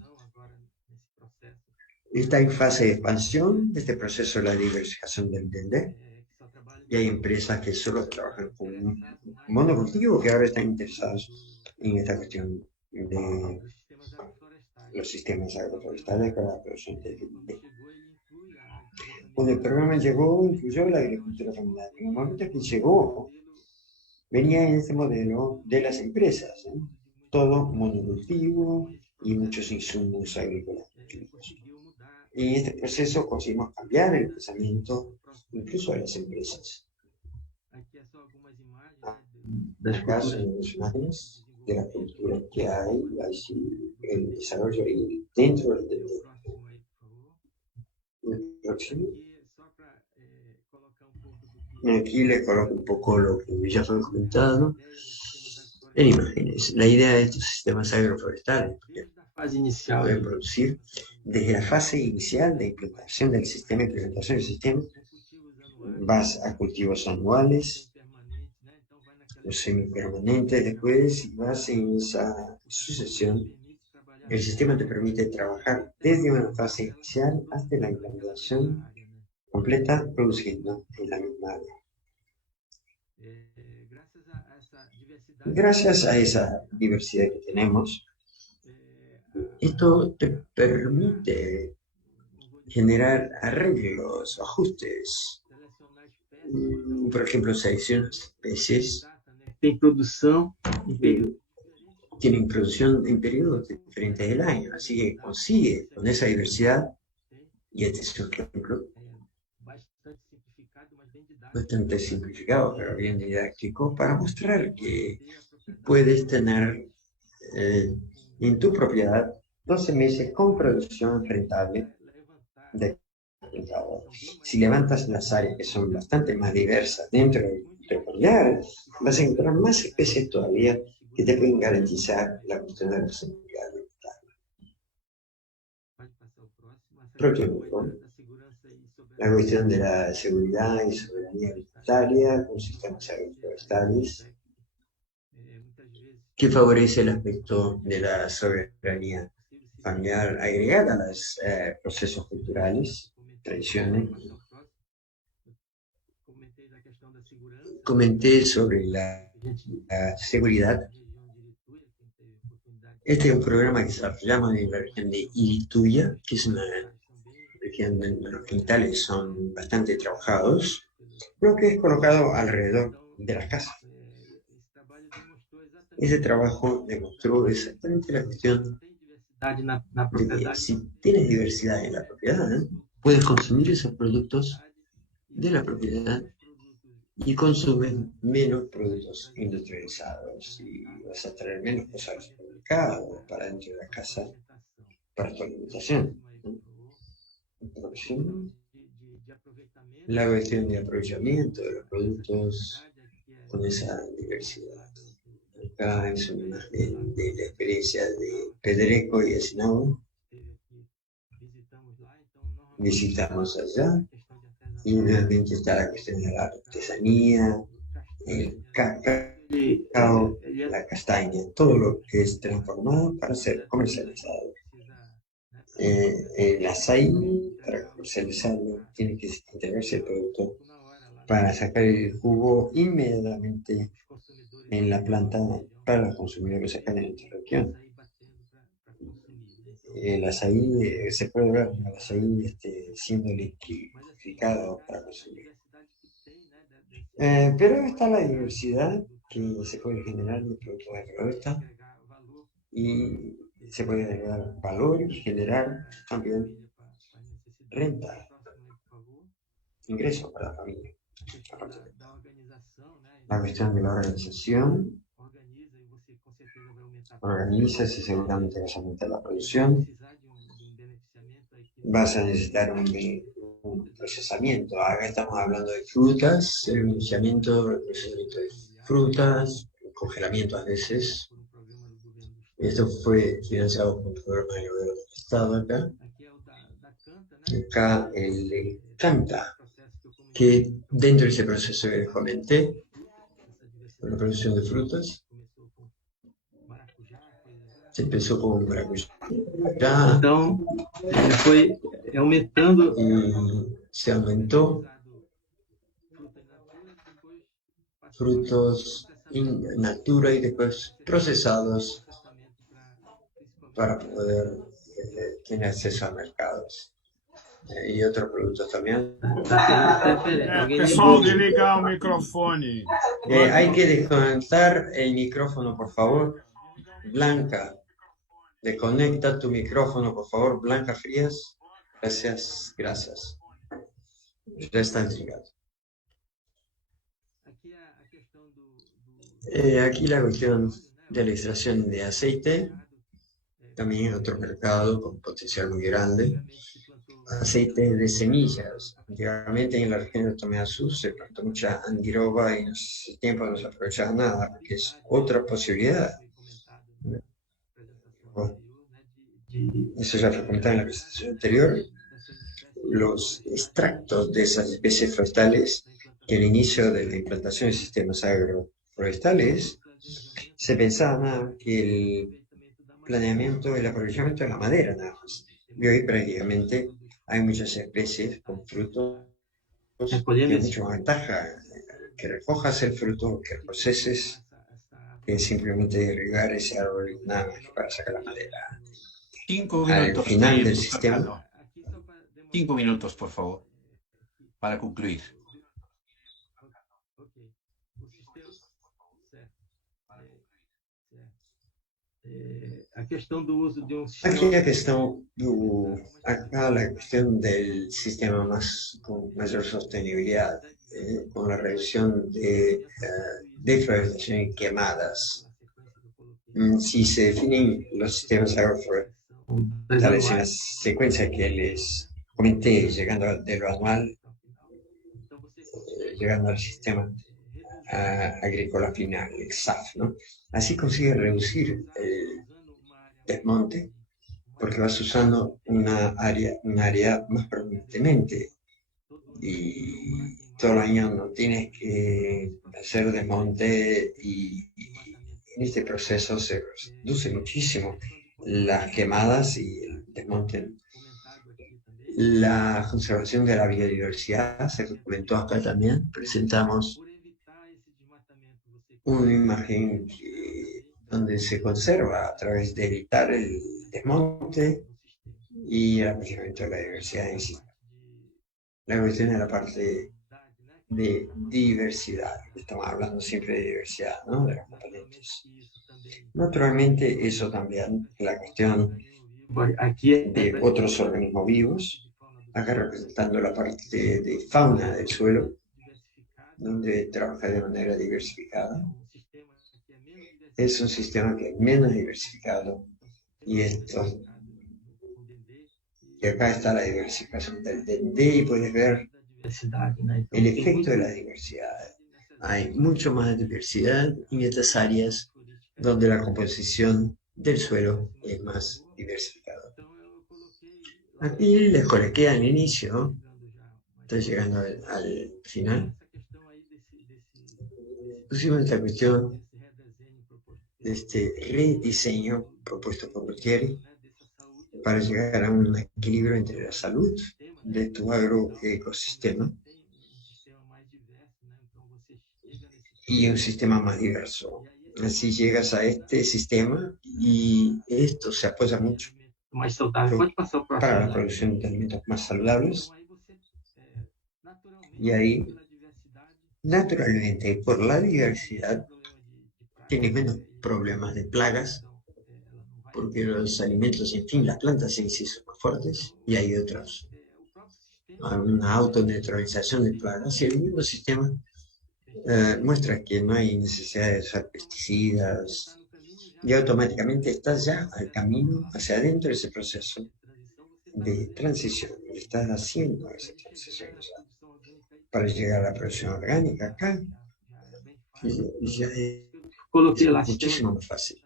Está en fase de expansión este proceso de la diversificación del Dendé y hay empresas que solo trabajan con un monocultivo que ahora están interesados en esta cuestión de los sistemas agroforestales para la producción de Dendé. Cuando el programa llegó, incluyó la agricultura familiar. En el momento que llegó, venía en este modelo de las empresas, ¿eh? Todo monocultivo y muchos insumos agrícolas. Y en este proceso conseguimos cambiar el pensamiento incluso de las empresas. Acá son las imágenes de la cultura que hay, así el desarrollo y dentro del próximo. Aquí le coloco un poco lo que ya fue comentado en imágenes. La idea de estos sistemas agroforestales fase inicial pueden producir desde la fase inicial de implementación del sistema, vas a cultivos anuales, los semipermanentes después, y vas en esa sucesión. El sistema te permite trabajar desde una fase inicial hasta la implementación completa, produciendo en la misma área. Gracias a esa diversidad que tenemos, esto te permite generar arreglos, ajustes. Por ejemplo, seleccionas especies tem produção tienen producción en periodos diferentes del año, así que consigue con esa diversidad, y este es un ejemplo bastante simplificado, pero bien didáctico, para mostrar que puedes tener en tu propiedad 12 meses con producción rentable de resultado. Si levantas las áreas que son bastante más diversas dentro del familiar, vas a encontrar más especies todavía que te pueden garantizar la cuestión de la seguridad alimentaria. Próximo, la cuestión de la seguridad y soberanía alimentaria con sistemas agroforestales, que favorece el aspecto de la soberanía familiar agregada a los procesos culturales, tradiciones. Comenté sobre la seguridad. Este es un programa que desarrollamos en la región de Irituya, que es una región donde los quintales son bastante trabajados, lo que es colocado alrededor de las casas. Ese trabajo demostró exactamente la cuestión de que si tienes diversidad en la propiedad, puedes consumir esos productos de la propiedad y consumes menos productos industrializados y vas a traer menos cosas al supermercado para dentro de la casa para tu alimentación. La cuestión de aprovechamiento de los productos con esa diversidad. Acá es una imagen de la experiencia de Pedreco y Asinau. Visitamos allá y nuevamente está la cuestión de la artesanía, el cacao, la castaña, todo lo que es transformado para ser comercializado. El açaí, para comercializarlo, tiene que integrarse el producto para sacar el jugo inmediatamente en la planta para los consumidores acá en nuestra región. El açaí, se puede ver el açaí siendo liquidificado para consumir. Pero está la diversidad que se puede generar de productos de floresta y se puede agregar valor y generar también renta, ingresos para la familia. La cuestión de la organización, organizas y seguramente vas a aumentar la producción, vas a necesitar un procesamiento. Acá estamos hablando de frutas, el procesamiento de frutas, congelamiento a veces. Esto fue financiado por un programa del gobierno del Estado acá. Acá el Canta, que dentro de ese proceso que les comenté, con la producción de frutas, se empezó con maracuyá Então, ele foi aumentando y se aumentó frutos in natura y después procesados para poder tener acceso a mercados y otros productos también. Pessoal, desligar o microfone. Hay que desconectar el micrófono, por favor. Blanca, desconecta tu micrófono, por favor. Blanca Frías. Gracias, gracias. Ya está desligado. Aquí la cuestión de la extracción de aceite, también es otro mercado con potencial muy grande. Aceite de semillas. Antigamente en la región de Tomé Sur se plantó mucha andiroba y en ese tiempo no se aprovechaba nada, porque es otra posibilidad. Bueno, eso ya fue comentado en la presentación anterior. Los extractos de esas especies forestales, que al inicio de la implantación de sistemas agroforestales, se pensaba que el planeamiento, el aprovechamiento de la madera nada más. Y hoy prácticamente hay muchas especies con frutos que es mucho más ventaja que recojas el fruto, que proceses, que simplemente regar ese árbol nada más para sacar la madera. 5 Al minutos. final del sistema. 5 minutos, por favor, para concluir. Aquí la cuestión, acá la cuestión del sistema con mayor sostenibilidad, con la reducción de deforestación y quemadas. Si se definen los sistemas agroforestales en la secuencia que les comenté, llegando de lo anual, llegando al sistema agrícola final, el SAF, ¿no? Así consigue reducir el desmonte, porque vas usando una área más permanentemente y todo el año no tienes que hacer desmonte y en este proceso se reduce muchísimo las quemadas y el desmonte. La conservación de la biodiversidad se comentó acá también. Presentamos una imagen donde se conserva a través de evitar el desmonte y el aprovechamiento de la diversidad en sí. La cuestión es la parte de diversidad. Estamos hablando siempre de diversidad, ¿no? De los componentes. Naturalmente, eso también es la cuestión de otros organismos vivos, acá representando la parte de fauna del suelo, donde trabaja de manera diversificada. Es un sistema que es menos diversificado y acá está la diversificación del dendé y puedes ver el efecto de la diversidad. Hay mucho más diversidad en estas áreas donde la composición del suelo es más diversificada. Aquí les coloqué al inicio, estoy llegando al final, pusimos esta cuestión de este rediseño propuesto por Gutierrez para llegar a un equilibrio entre la salud de tu agroecosistema y un sistema más diverso. Así llegas a este sistema y esto se apoya mucho para la producción de alimentos más saludables. Y ahí, naturalmente, por la diversidad, tiene menos problemas de plagas, porque los alimentos, en fin, las plantas en sí son más fuertes y hay otros, una autoneutralización de plagas y el mismo sistema muestra que no hay necesidad de usar pesticidas y automáticamente estás ya al camino hacia adentro de ese proceso de transición. Estás haciendo esa transición ya para llegar a la producción orgánica acá y ya es Coloquei lá muchísimo más fácil.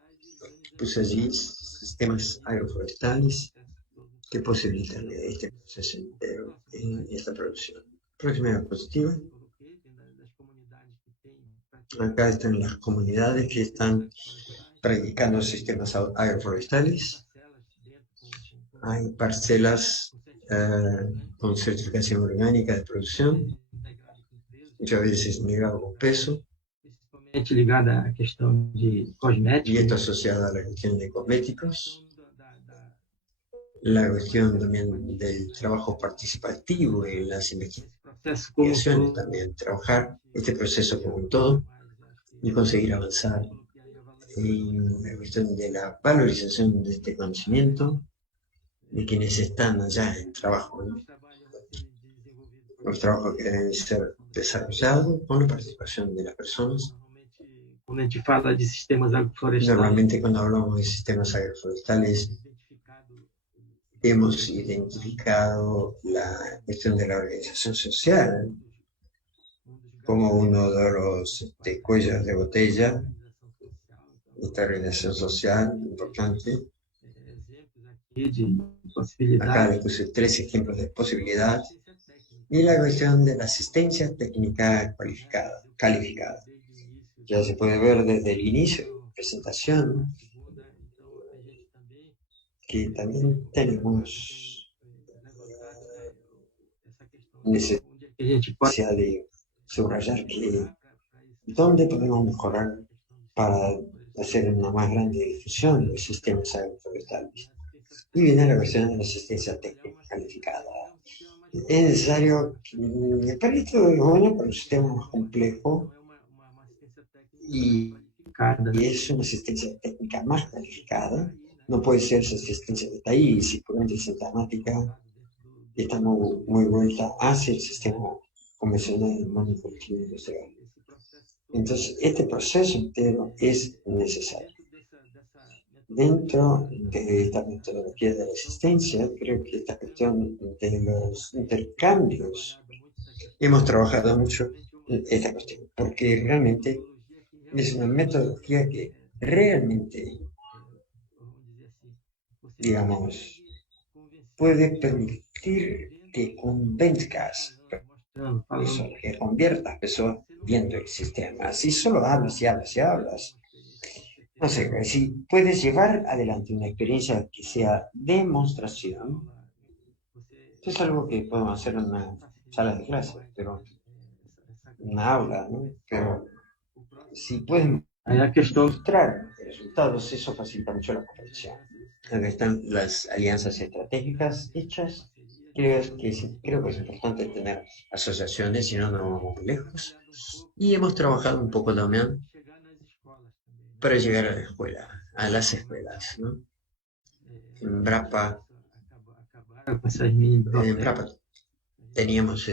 Puse allí sistemas agroflorestales que posibilitan este proceso entero en esta producción. Próxima diapositiva. Acá están las comunidades que están practicando sistemas agroforestales. Hay parcelas con certificación orgánica de producción, muchas veces negado con peso, principalmente ligada à questão de y cosméticos. esto asociado a la cuestión de cosméticos, la cuestión también del trabajo participativo en las Esse processo como um investigaciones, todo, también trabajar este proceso como un todo y conseguir avanzar en la cuestión de la valorización de este conocimiento de quienes están allá en trabajo, ¿no? Los trabajos que deben ser desarrollados con la participación de las personas. quando a gente fala de sistemas agroflorestais, Normalmente cuando hablamos de sistemas agroforestales hemos identificado la cuestión de la organización social como uno de los cuellos de botella de esta organización social importante. aqui de Acá possibilidades. les puse 3 ejemplos de posibilidad y la cuestión de la asistencia técnica calificada. Ya se puede ver desde el inicio de la presentación que también tenemos necesidad de subrayar que dónde podemos mejorar para hacer una más grande difusión de sistemas agroforestales. Y viene la cuestión de la asistencia técnica calificada. Es necesario, para esto es bueno para un sistema más complejo y es una asistencia técnica más calificada. No puede ser esa asistencia de país y puramente sintomática. Está muy vuelta hacia el sistema convencional del monocultivo industrial. Entonces, este proceso entero es necesario. Dentro de esta metodología de la asistencia, creo que esta cuestión de los intercambios, hemos trabajado mucho en esta cuestión, porque realmente es una metodología que realmente, digamos, puede permitir que convenzcas que conviertas personas viendo el sistema. Si solo hablas y hablas y hablas, no sé, si puedes llevar adelante una experiencia que sea demostración, es algo que podemos hacer en una sala de clase, pero una aula, ¿no? Pero si pueden Aí a questão mostrar resultados, eso facilita mucho la comprensión. Acá están las alianzas estratégicas hechas. Creo que es importante tener asociaciones, si no, no vamos muy lejos. Y hemos trabajado un poco también para llegar a la escuela, a las escuelas, ¿no? En Brapa teníamos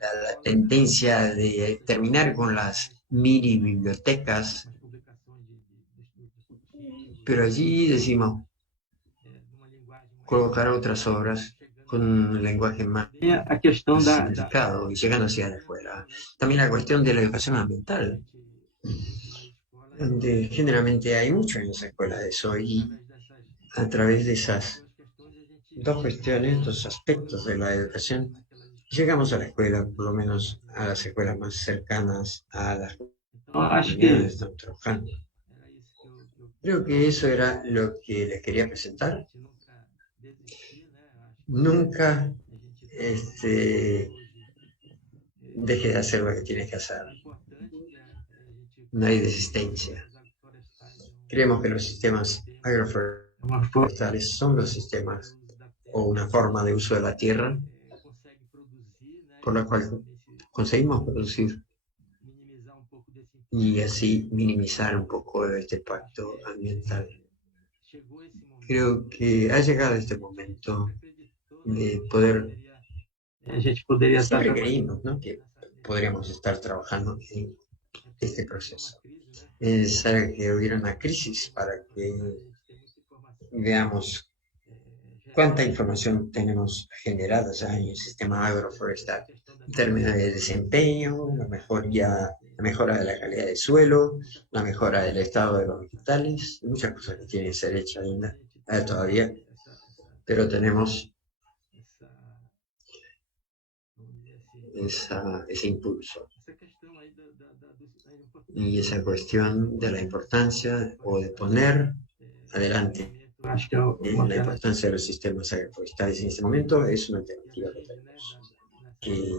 la tendencia de terminar con las mini bibliotecas, pero allí decimos colocar otras obras con un lenguaje más a questão simplificado y llegando hacia la escuela. También la cuestión de la educación ambiental, donde generalmente hay mucho en esa escuela de eso, y a través de esas dos cuestiones, dos aspectos de la educación, llegamos a la escuela, por lo menos a las escuelas más cercanas a las comunidades que estamos trabajando. Creo que eso era lo que les quería presentar. Nunca deje de hacer lo que tienes que hacer. No hay desistencia. Creemos que los sistemas agroforestales son los sistemas o una forma de uso de la tierra por la cual conseguimos producir y así minimizar un poco este impacto ambiental. Creo que ha llegado este momento de poder, A gente poderia estar siempre trabalhando creímos, ¿no?, que podríamos estar trabajando en este proceso. né? Es necesario que hubiera una crisis para que veamos cuánta información tenemos generada ya en el sistema agroforestal en términos de desempeño, la mejora de la calidad del suelo, la mejora del estado de los vegetales, muchas cosas que tienen que ser hechas ainda, todavía, pero tenemos ese impulso y esa cuestión de la importancia o de poner adelante Acho que é uma la importancia de los sistemas agroforestales en este momento es una alternativa que tenemos que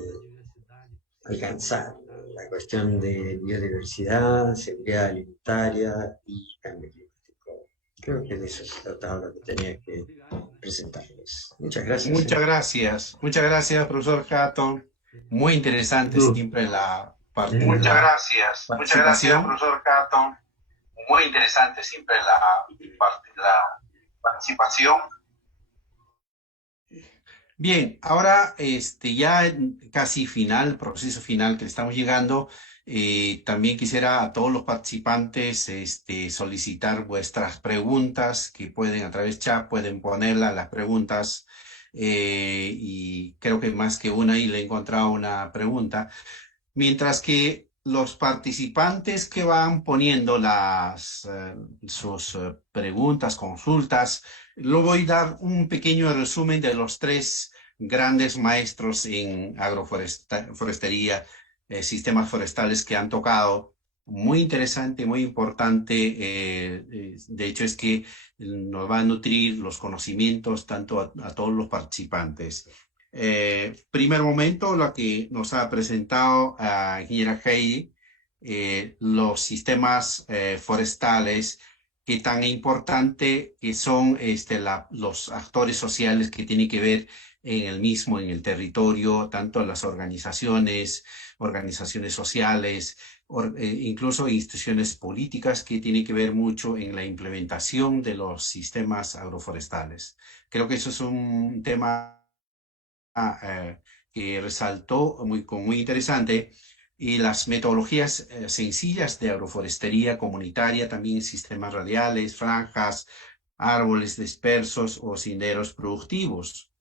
alcanzar. La cuestión de biodiversidad, seguridad alimentaria y cambio climático. Creo que de eso se trataba lo que tenía que presentarles. Muchas gracias. Muchas gracias, profesor Hatton. Muy interesante siempre la Muchas gracias, participación. profesor Catton. Muy interesante siempre la participación. Bien, ahora ya casi final, proceso final que estamos llegando, también quisiera a todos los participantes solicitar vuestras preguntas que pueden a través chat, pueden ponerlas las preguntas y creo que más que una ahí le he encontrado una pregunta. Mientras que los participantes que van poniendo sus preguntas, consultas, luego voy a dar un pequeño resumen de los tres grandes maestros en agroforestería, sistemas forestales que han tocado. Muy interesante, muy importante. De hecho, es que nos va a nutrir los conocimientos tanto a todos los participantes. Primer momento, lo que nos ha presentado a ingeniera Heidi, los sistemas forestales, que tan importante que son los actores sociales que tienen que ver en el territorio, tanto las organizaciones sociales, incluso instituciones políticas que tienen que ver mucho en la implementación de los sistemas agroforestales. Creo que eso es un tema que resaltó muy interesante, y las metodologías sencillas de agroforestería comunitaria, también sistemas radiales, franjas, árboles dispersos o senderos productivos.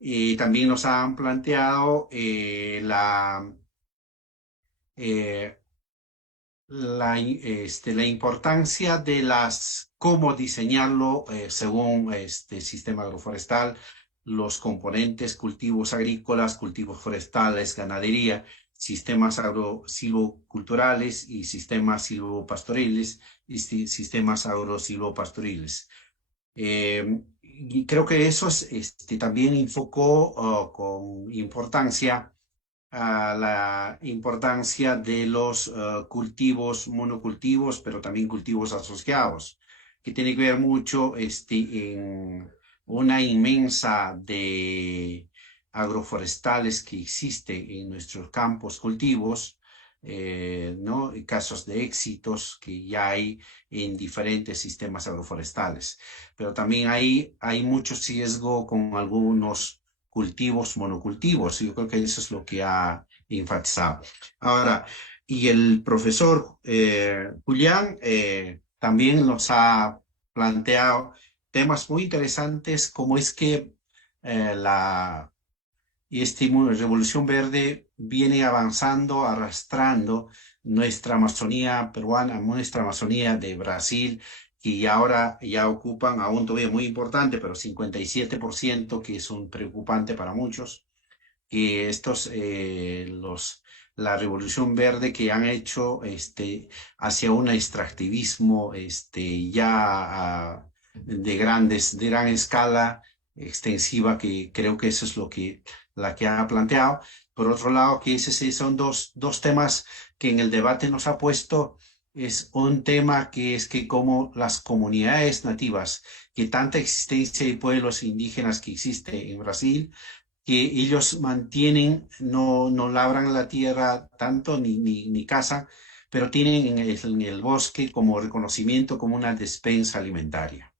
Y también nos han planteado la importancia de cómo diseñarlo según este sistema agroforestal, los componentes, cultivos agrícolas, cultivos forestales, ganadería, sistemas agrosilvoculturales y sistemas silvopastoriles y sistemas agrosilvopastoriles. Y creo que eso también enfocó con importancia a la importancia de los cultivos monocultivos, pero también cultivos asociados, que tiene que ver mucho en una inmensa de agroforestales que existe en nuestros campos cultivos, ¿no? Y casos de éxitos que ya hay en diferentes sistemas agroforestales, pero también hay mucho riesgo con algunos cultivos monocultivos. Yo creo que eso es lo que ha enfatizado. Ahora, y el profesor Julián también nos ha planteado temas muy interesantes, como es que la Revolución Verde viene avanzando, arrastrando nuestra Amazonía peruana, nuestra Amazonía de Brasil, que ahora ya ocupan aún todavía muy importante, pero 57%, que es un preocupante para muchos, que la Revolución Verde que han hecho hacia un extractivismo ya de gran escala, extensiva, que creo que eso es la que ha planteado. Por otro lado, que son dos temas que en el debate nos ha puesto. Es un tema que es que como las comunidades nativas, que tanta existencia de pueblos indígenas que existe en Brasil, que ellos mantienen, no labran la tierra tanto ni cazan, pero tienen en el bosque como reconocimiento como una despensa alimentaria,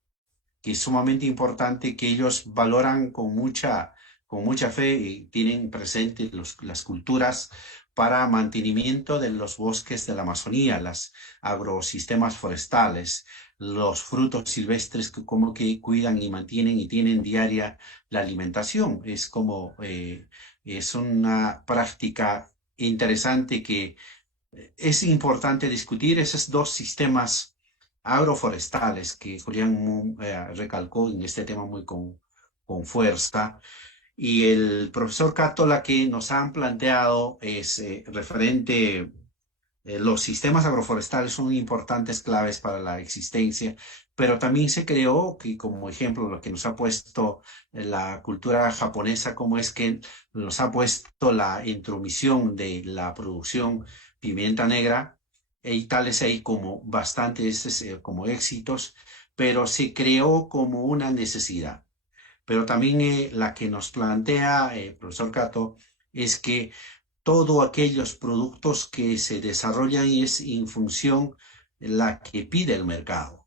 que es sumamente importante, que ellos valoran con mucha fe y tienen presente las culturas para mantenimiento de los bosques de la Amazonía, los agrosistemas forestales, los frutos silvestres que como que cuidan y mantienen y tienen diaria la alimentación. Es como, es una práctica interesante que es importante discutir esos dos sistemas agroforestales que Julián recalcó en este tema muy con fuerza. Y el profesor Cátola que nos han planteado es referente, los sistemas agroforestales son importantes claves para la existencia, pero también se creó, que como ejemplo lo que nos ha puesto la cultura japonesa, como es que nos ha puesto la intromisión de la producción pimienta negra, y tales hay como bastantes como éxitos, pero se creó como una necesidad. Pero también la que nos plantea el profesor Cato es que todos aquellos productos que se desarrollan es en función de la que pide el mercado.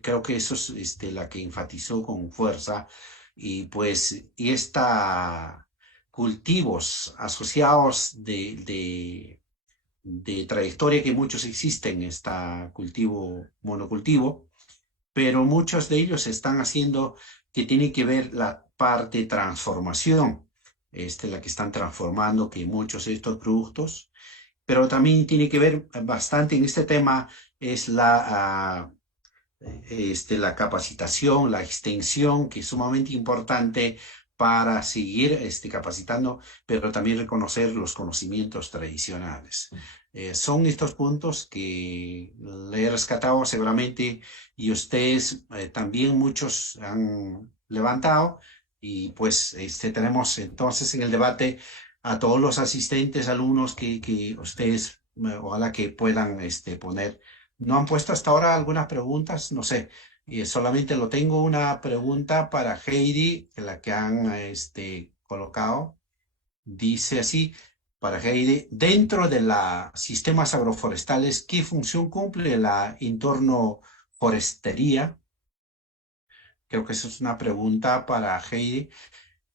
Creo que eso es la que enfatizó con fuerza. Y pues, y esta cultivos asociados de trayectoria que muchos existen, está cultivo, monocultivo, pero muchos de ellos están haciendo que tiene que ver la parte transformación, la que están transformando que muchos de estos productos, pero también tiene que ver bastante en este tema es la capacitación, la extensión, que es sumamente importante para seguir capacitando, pero también reconocer los conocimientos tradicionales. Son estos puntos que le he rescatado seguramente y ustedes también muchos han levantado y pues tenemos entonces en el debate a todos los asistentes, alumnos que ustedes ojalá que puedan poner. ¿No han puesto hasta ahora algunas preguntas? No sé. Solamente lo tengo una pregunta para Heidi, la que han colocado. Dice así, para Heidi, dentro de los sistemas agroforestales, ¿qué función cumple la entorno forestería? Creo que eso es una pregunta para Heidi.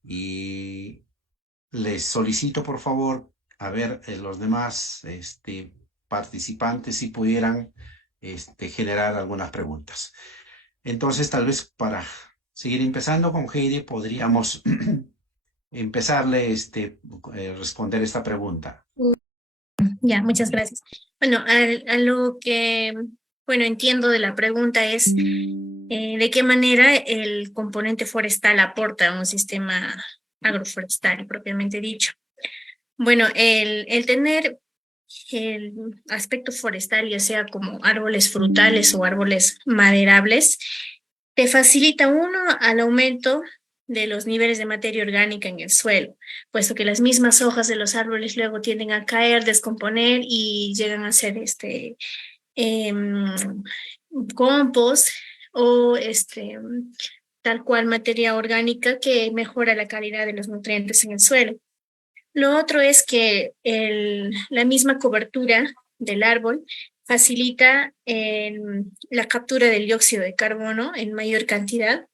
Y les solicito, por favor, a ver, los demás participantes si pudieran generar algunas preguntas. Entonces, tal vez para seguir empezando con Heidi, podríamos empezarle responder esta pregunta. Ya, muchas gracias. Bueno, a lo que, bueno, entiendo de la pregunta es de qué manera el componente forestal aporta a un sistema agroforestal propiamente dicho. Bueno, el tener el aspecto forestal, ya sea como árboles frutales o árboles maderables, te facilita uno al aumento de los niveles de materia orgánica en el suelo, puesto que las mismas hojas de los árboles luego tienden a caer, descomponer y llegan a ser compost o tal cual materia orgánica que mejora la calidad de los nutrientes en el suelo. Lo otro es que la misma cobertura del árbol facilita la captura del dióxido de carbono en mayor cantidad.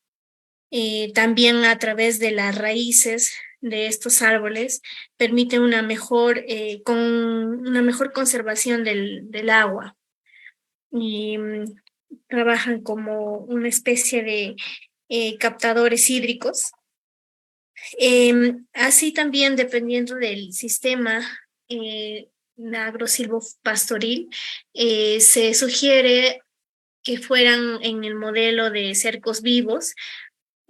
También a través de las raíces de estos árboles permite una mejor conservación del agua y trabajan como una especie de captadores hídricos. Así también, dependiendo del sistema agrosilvopastoril, se sugiere que fueran en el modelo de cercos vivos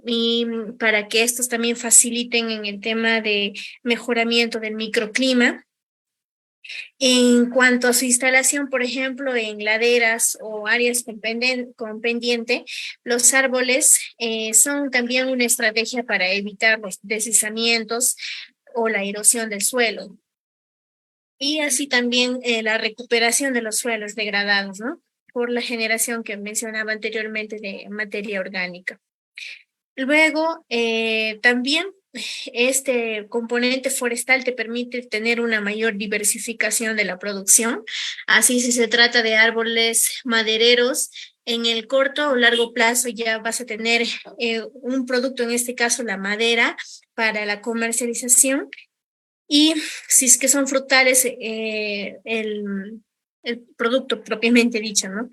y para que estos también faciliten en el tema de mejoramiento del microclima. En cuanto a su instalación, por ejemplo, en laderas o áreas con pendiente, los árboles son también una estrategia para evitar los deslizamientos o la erosión del suelo. Y así también la recuperación de los suelos degradados, ¿no? Por la generación que mencionaba anteriormente de materia orgánica. Luego, también este componente forestal te permite tener una mayor diversificación de la producción. Así, si se trata de árboles madereros, en el corto o largo plazo ya vas a tener un producto, en este caso la madera, para la comercialización. Y si es que son frutales, el producto propiamente dicho, ¿no?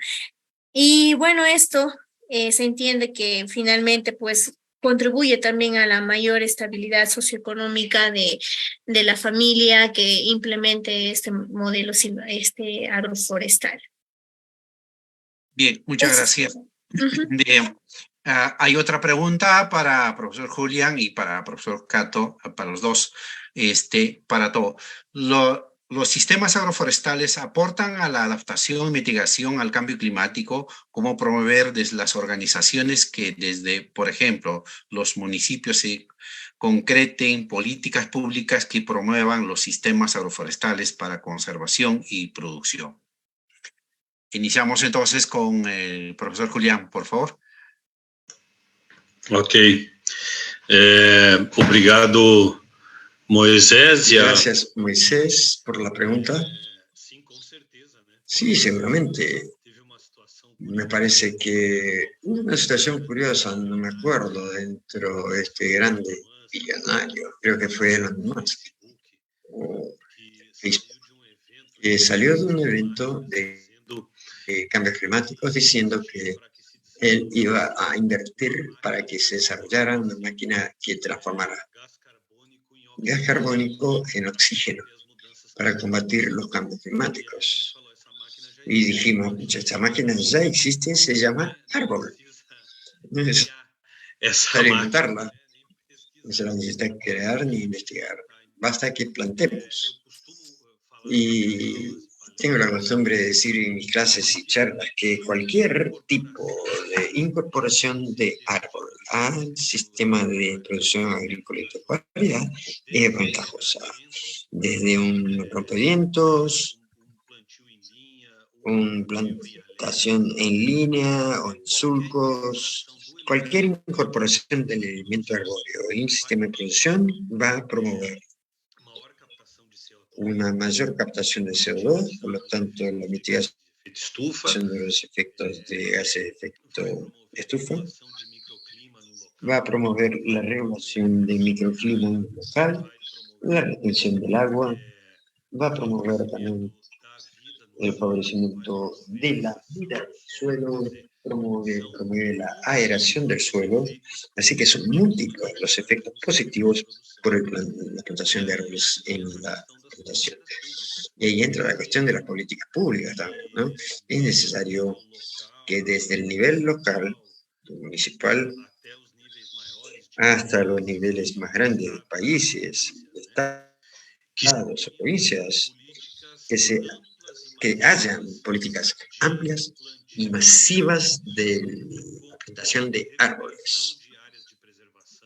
Y bueno, esto se entiende que finalmente pues contribuye también a la mayor estabilidad socioeconómica de la familia que implemente este modelo agroforestal. Bien, muchas gracias. Bien. Hay otra pregunta para profesor Julián y para profesor Cato, para los dos, para todo. ¿Los sistemas agroforestales aportan a la adaptación y mitigación al cambio climático? ¿Cómo promover desde las organizaciones que desde, por ejemplo, los municipios se concreten políticas públicas que promuevan los sistemas agroforestales para conservación y producción? Iniciamos entonces con el profesor Julián, por favor. Ok. Obrigado, Moisés. Gracias, Moisés, por la pregunta. Sí, seguramente. Me parece que hubo una situación curiosa, no me acuerdo, dentro de este grande billonario, creo que fue Elon Musk, o Facebook, que salió de un evento de cambios climáticos diciendo que él iba a invertir para que se desarrollara una máquina que transformara gas carbónico en oxígeno para combatir los cambios climáticos. Y dijimos, esta máquina ya existe, se llama árbol. No es necesario inventarla, no se la necesita crear ni investigar, basta que plantemos. Y tengo la costumbre de decir en mis clases y charlas que cualquier tipo de incorporación de árbol al sistema de producción agrícola y pecuaria es ventajosa. Desde un rompevientos, una plantación en línea o en sulcos, cualquier incorporación del elemento arbóreo en un sistema de producción va a promover una mayor captación de CO2, por lo tanto la mitigación de los efectos de gases de efecto estufa, va a promover la regulación del microclima local, la retención del agua, va a promover también el favorecimiento de la vida del suelo, promueve la aeración del suelo, así que son múltiples los efectos positivos por la plantación de árboles en la plantación. Y ahí entra la cuestión de las políticas públicas también, ¿no? Es necesario que desde el nivel local, municipal, hasta los niveles más grandes de países, estados o provincias, que hayan políticas amplias y masivas de la plantación de árboles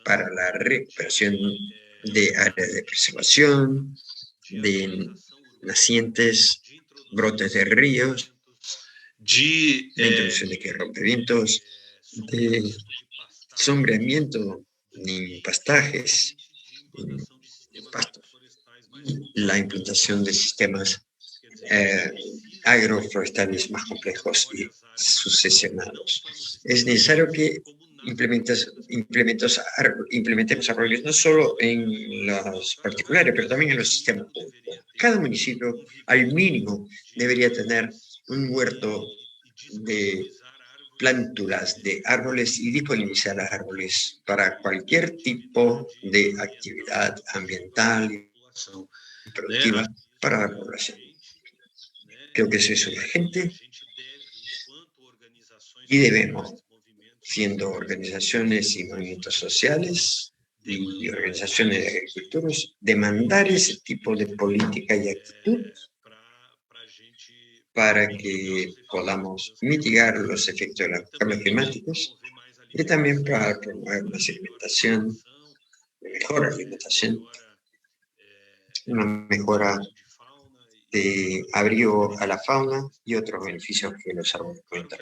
para la recuperación de áreas de preservación, de nacientes, brotes de ríos, de introducción de rompevientos, de sombreamiento en pastajes, en pastos, y la implantación de sistemas agroforestales más complejos y sucesionados. Es necesario que implementemos árboles no solo en los particulares, pero también en los sistemas públicos. Cada municipio, al mínimo, debería tener un huerto de plántulas de árboles y disponibilizar árboles para cualquier tipo de actividad ambiental y productiva para la población. Creo que eso es urgente y debemos, siendo organizaciones y movimientos sociales y organizaciones de agricultores, demandar ese tipo de política y actitud para que podamos mitigar los efectos de los cambios climáticos y también para promover una alimentación, mejor alimentación, una mejora de abrigo a la fauna y otros beneficios que los árboles pueden dar.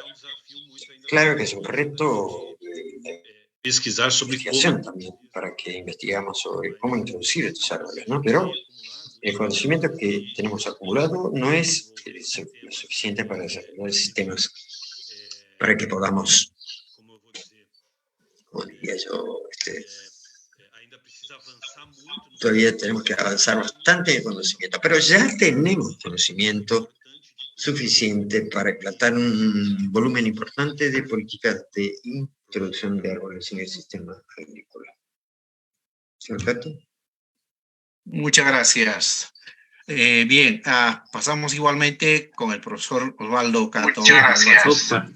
Claro que es un reto de pesquisar sobre investigación como también, para que investigamos sobre cómo introducir estos árboles, ¿no? Pero el conocimiento que tenemos acumulado no es lo suficiente para desarrollar sistemas para que podamos, como diría yo, todavía tenemos que avanzar bastante en el conocimiento, pero ya tenemos conocimiento suficiente para implantar un volumen importante de políticas de introducción de árboles en el sistema agrícola. ¿Señor Cato? Muchas gracias. Bien, pasamos igualmente con el profesor Osvaldo Cato. Muchas gracias. Opa,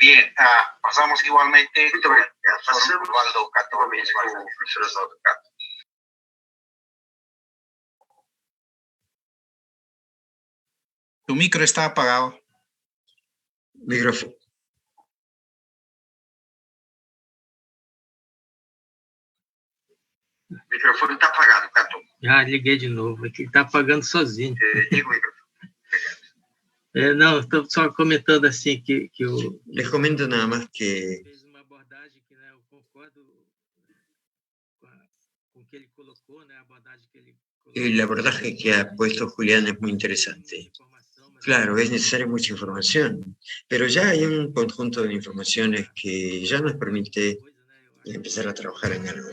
Bien, pasamos igualmente con el profesor Osvaldo Cato. Profesor Osvaldo Cato. Tu micro está apagado. Micrófono. O microfone está apagado, Cato. já liguei de novo, aqui está apagando sozinho. Liga o microfone. Não, estou só comentando assim que o Les comento nada más que fez uma abordagem que, né, eu concordo com o que ele colocou, né, a abordagem que ele colocou. el abordaje que ha puesto Julián es muy interesante. Claro, es necesaria mucha información, pero ya hay un conjunto de informaciones que ya nos permite empezar a trabajar en algo.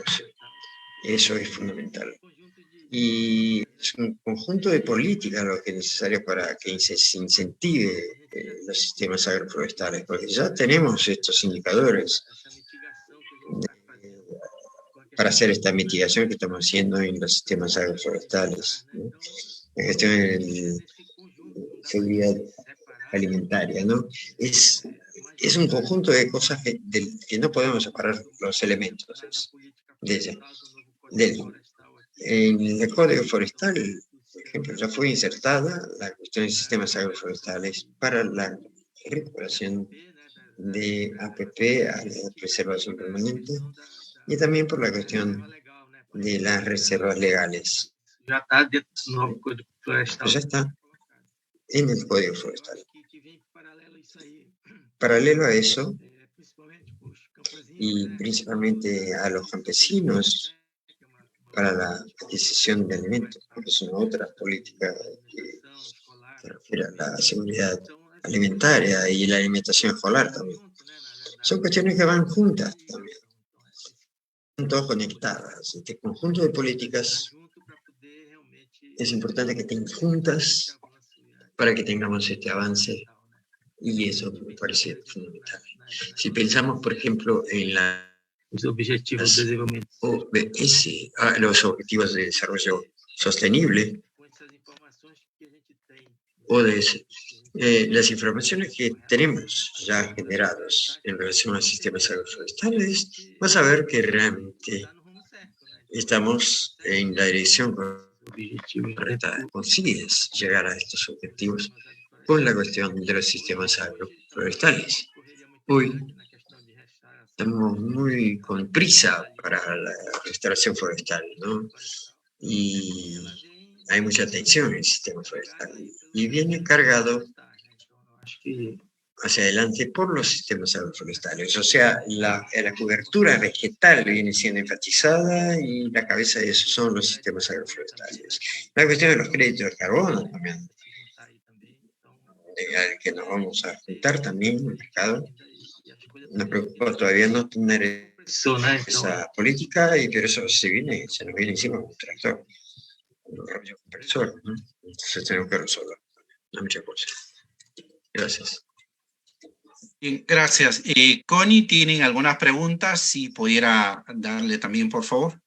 Eso es fundamental. Y es un conjunto de políticas lo que es necesario para que se incentive los sistemas agroforestales, porque ya tenemos estos indicadores para hacer esta mitigación que estamos haciendo en los sistemas agroforestales, ¿no? La gestión de seguridad alimentaria, ¿no? Es un conjunto de cosas que no podemos separar los elementos de ella. En el Código Forestal, por ejemplo, ya fue insertada la cuestión de sistemas agroforestales para la recuperación de APP, a la preservación permanente, y también por la cuestión de las reservas legales. Já está dentro do novo Código Florestal. Ya está en el Código Forestal. Paralelo a eso, y principalmente a los campesinos, para la adquisición de alimentos, porque es una otra política que se refiere a la seguridad alimentaria y la alimentación escolar también. Son cuestiones que van juntas también, están todas conectadas. Este conjunto de políticas es importante que estén juntas para que tengamos este avance, y eso me parece fundamental. Si pensamos, por ejemplo, en Os Objetivos de Desenvolvimento. OBS, los Objetivos de Desarrollo Sostenible, ODS, las informaciones que tenemos ya generadas en relación a sistemas agroforestales, vas a ver que realmente estamos en la dirección correcta. Consigues llegar a estos objetivos con la cuestión de los sistemas agroforestales. Hoy estamos muy con prisa para la restauración forestal, ¿no? Y hay mucha atención en el sistema forestal y viene cargado hacia adelante por los sistemas agroforestales. O sea, la cobertura vegetal viene siendo enfatizada y la cabeza de eso son los sistemas agroforestales. La cuestión de los créditos de carbono también, al que nos vamos a juntar también en el mercado. Nos preocupa todavía no tener esa política, pero eso se nos viene encima con un tractor, un rollo compresor, ¿no? Entonces tenemos que resolver. No muchas cosas. Gracias. Bien, gracias. Connie, ¿tienen algunas preguntas? Si pudiera darle también, por favor.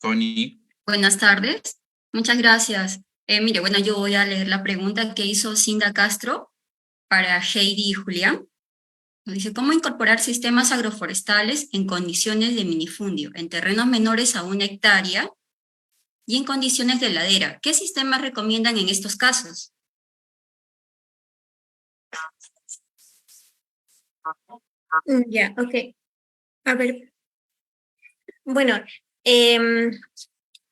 Connie. Buenas tardes. Muchas gracias. Mire, bueno, yo voy a leer la pregunta que hizo Cinda Castro para Heidi y Julián. Nos dice, ¿cómo incorporar sistemas agroforestales en condiciones de minifundio, en terrenos menores a 1 hectárea y en condiciones de ladera? ¿Qué sistemas recomiendan en estos casos? Ya, ok. A ver. Bueno,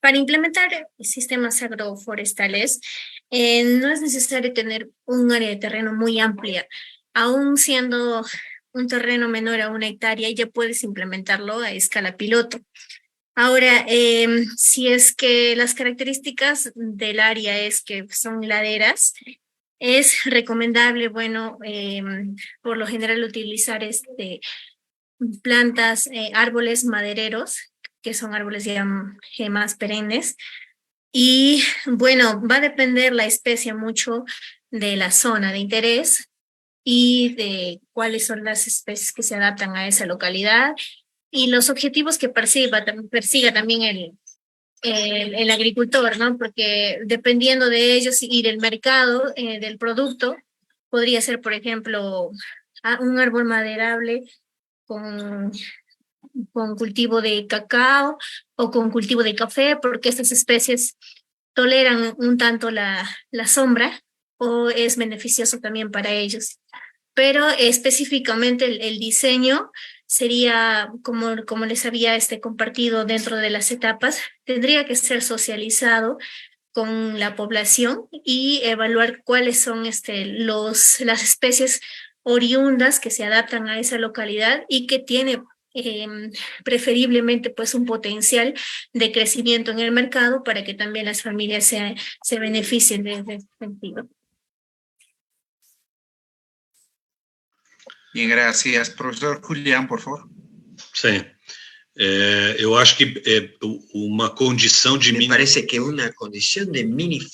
para implementar sistemas agroforestales no es necesario tener un área de terreno muy amplia. aún siendo un terreno menor a 1 hectárea, ya puedes implementarlo a escala piloto. Ahora, si es que las características del área es que son laderas, es recomendable, bueno, por lo general utilizar plantas, árboles madereros, que son árboles ya más perennes. Y bueno, va a depender la especie mucho de la zona de interés y de cuáles son las especies que se adaptan a esa localidad y los objetivos que persiga también el agricultor, ¿no? Porque dependiendo de ellos y del mercado del producto, podría ser, por ejemplo, un árbol maderable con, con cultivo de cacao o con cultivo de café, porque estas especies toleran un tanto la sombra o es beneficioso también para ellos. Pero específicamente el diseño sería, como les había compartido dentro de las etapas, tendría que ser socializado con la población y evaluar cuáles son las especies oriundas que se adaptan a esa localidad y que tiene preferiblemente pues un potencial de crecimiento en el mercado para que también las familias se beneficien de ese sentido. Bien, gracias. Profesor Julián, por favor. Sim. Eu acho que uma condição de Me parece que una condición de mínimo,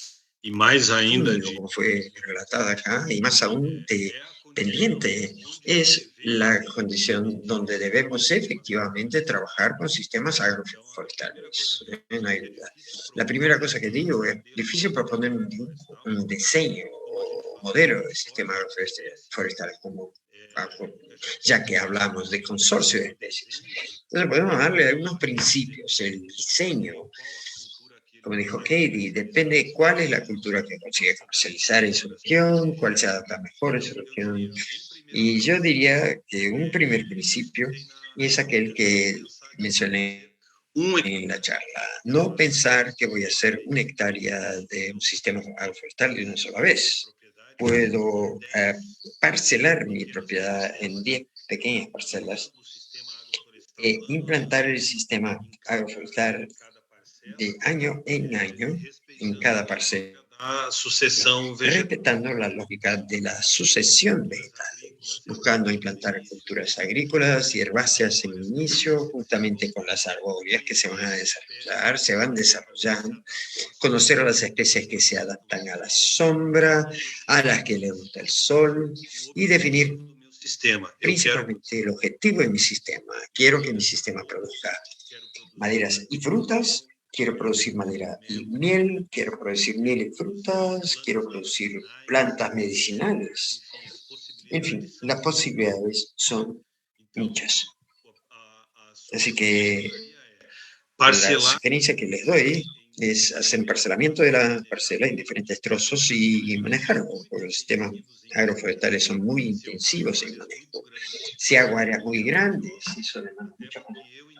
e mais ainda de como fue relatada acá, y más aún de pendiente, es la condición donde debemos efectivamente trabajar con sistemas agroforestales. No hay duda. La primera cosa que digo es difícil proponer un diseño o modelo de sistemas agroforestales ya que hablamos de consorcio de especies. Entonces podemos darle algunos principios. El diseño, como dijo Katie, depende de cuál es la cultura que consigue comercializar en su región, cuál se adapta mejor en su región. Y yo diría que un primer principio es aquel que mencioné en la charla. No pensar que voy a hacer 1 hectárea de un sistema agroforestal de una sola vez. Puedo parcelar mi propiedad en 10 pequeñas parcelas e implantar el sistema agroforestal de año en año en cada parcela, a sucessão vegetal. respetando la lógica de la sucesión vegetal, buscando implantar culturas agrícolas y herbáceas en el inicio, juntamente con las arbóreas que se van desarrollando, conocer a las especies que se adaptan a la sombra, a las que les gusta el sol, y definir principalmente el objetivo de mi sistema. Quiero que mi sistema produzca maderas y frutas. Quiero producir madera y miel, quiero producir miel y frutas, quiero producir plantas medicinales. En fin, las posibilidades son muchas. Así que la sugerencia que les doy es hacer parcelamiento de la parcela en diferentes trozos y manejarlo, porque los sistemas agroforestales son muy intensivos en manejo. Si hago áreas muy grandes, eso demanda mucha comunicación.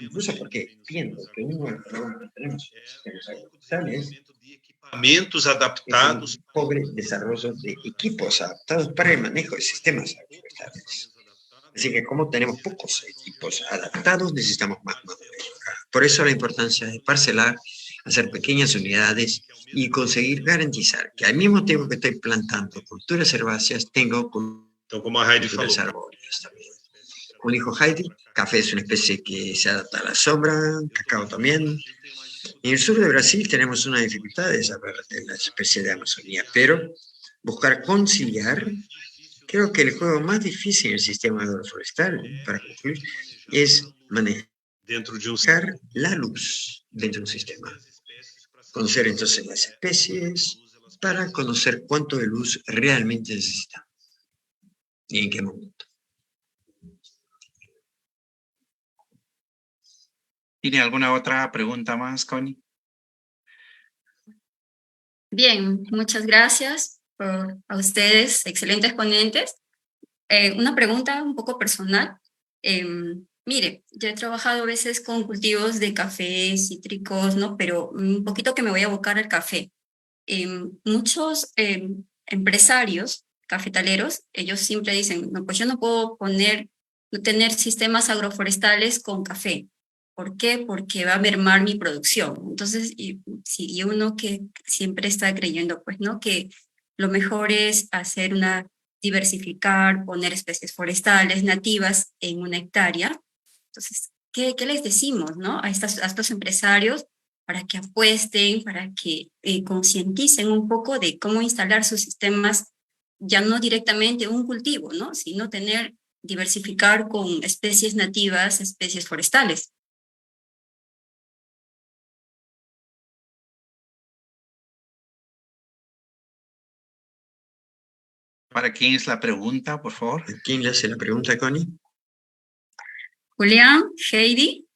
Incluso porque entiendo que uno de los problemas que tenemos en los agroforestales Equipamentos adaptados. es un pobre desarrollo de equipos adaptados para el manejo de sistemas agroforestales. Así que como tenemos pocos equipos adaptados, necesitamos más mano de obra. Por eso la importancia de parcelar, hacer pequeñas unidades y conseguir garantizar que al mismo tiempo que estoy plantando culturas herbáceas, tengo culturas arbóreas también. Como dijo Heidi, café es una especie que se adapta a la sombra, cacao también. En el sur de Brasil tenemos una dificultad de saber de la especie de Amazonía, pero buscar conciliar, creo que el juego más difícil en el sistema agroforestal, para concluir, es manejar la luz dentro de un sistema. Conocer entonces las especies para conocer cuánto de luz realmente necesitan y en qué momento. ¿Tiene alguna otra pregunta más, Connie? Bien, muchas gracias a ustedes, excelentes ponentes. Una pregunta un poco personal. Mire, yo he trabajado a veces con cultivos de café, cítricos, ¿no? Pero un poquito que me voy a abocar al café. Muchos empresarios cafetaleros, ellos siempre dicen, no, pues yo no puedo tener sistemas agroforestales con café. ¿Por qué? Porque va a mermar mi producción. Entonces, y uno que siempre está creyendo, pues, ¿no? Que lo mejor es diversificar, poner especies forestales nativas en una hectárea. Entonces, ¿qué les decimos, no? A estos empresarios para que apuesten, para que concienticen un poco de cómo instalar sus sistemas, ya no directamente un cultivo, ¿no? Sino diversificar con especies nativas, especies forestales. ¿Para quién es la pregunta, por favor? ¿Quién le hace la pregunta, Connie? Julián, Heidi,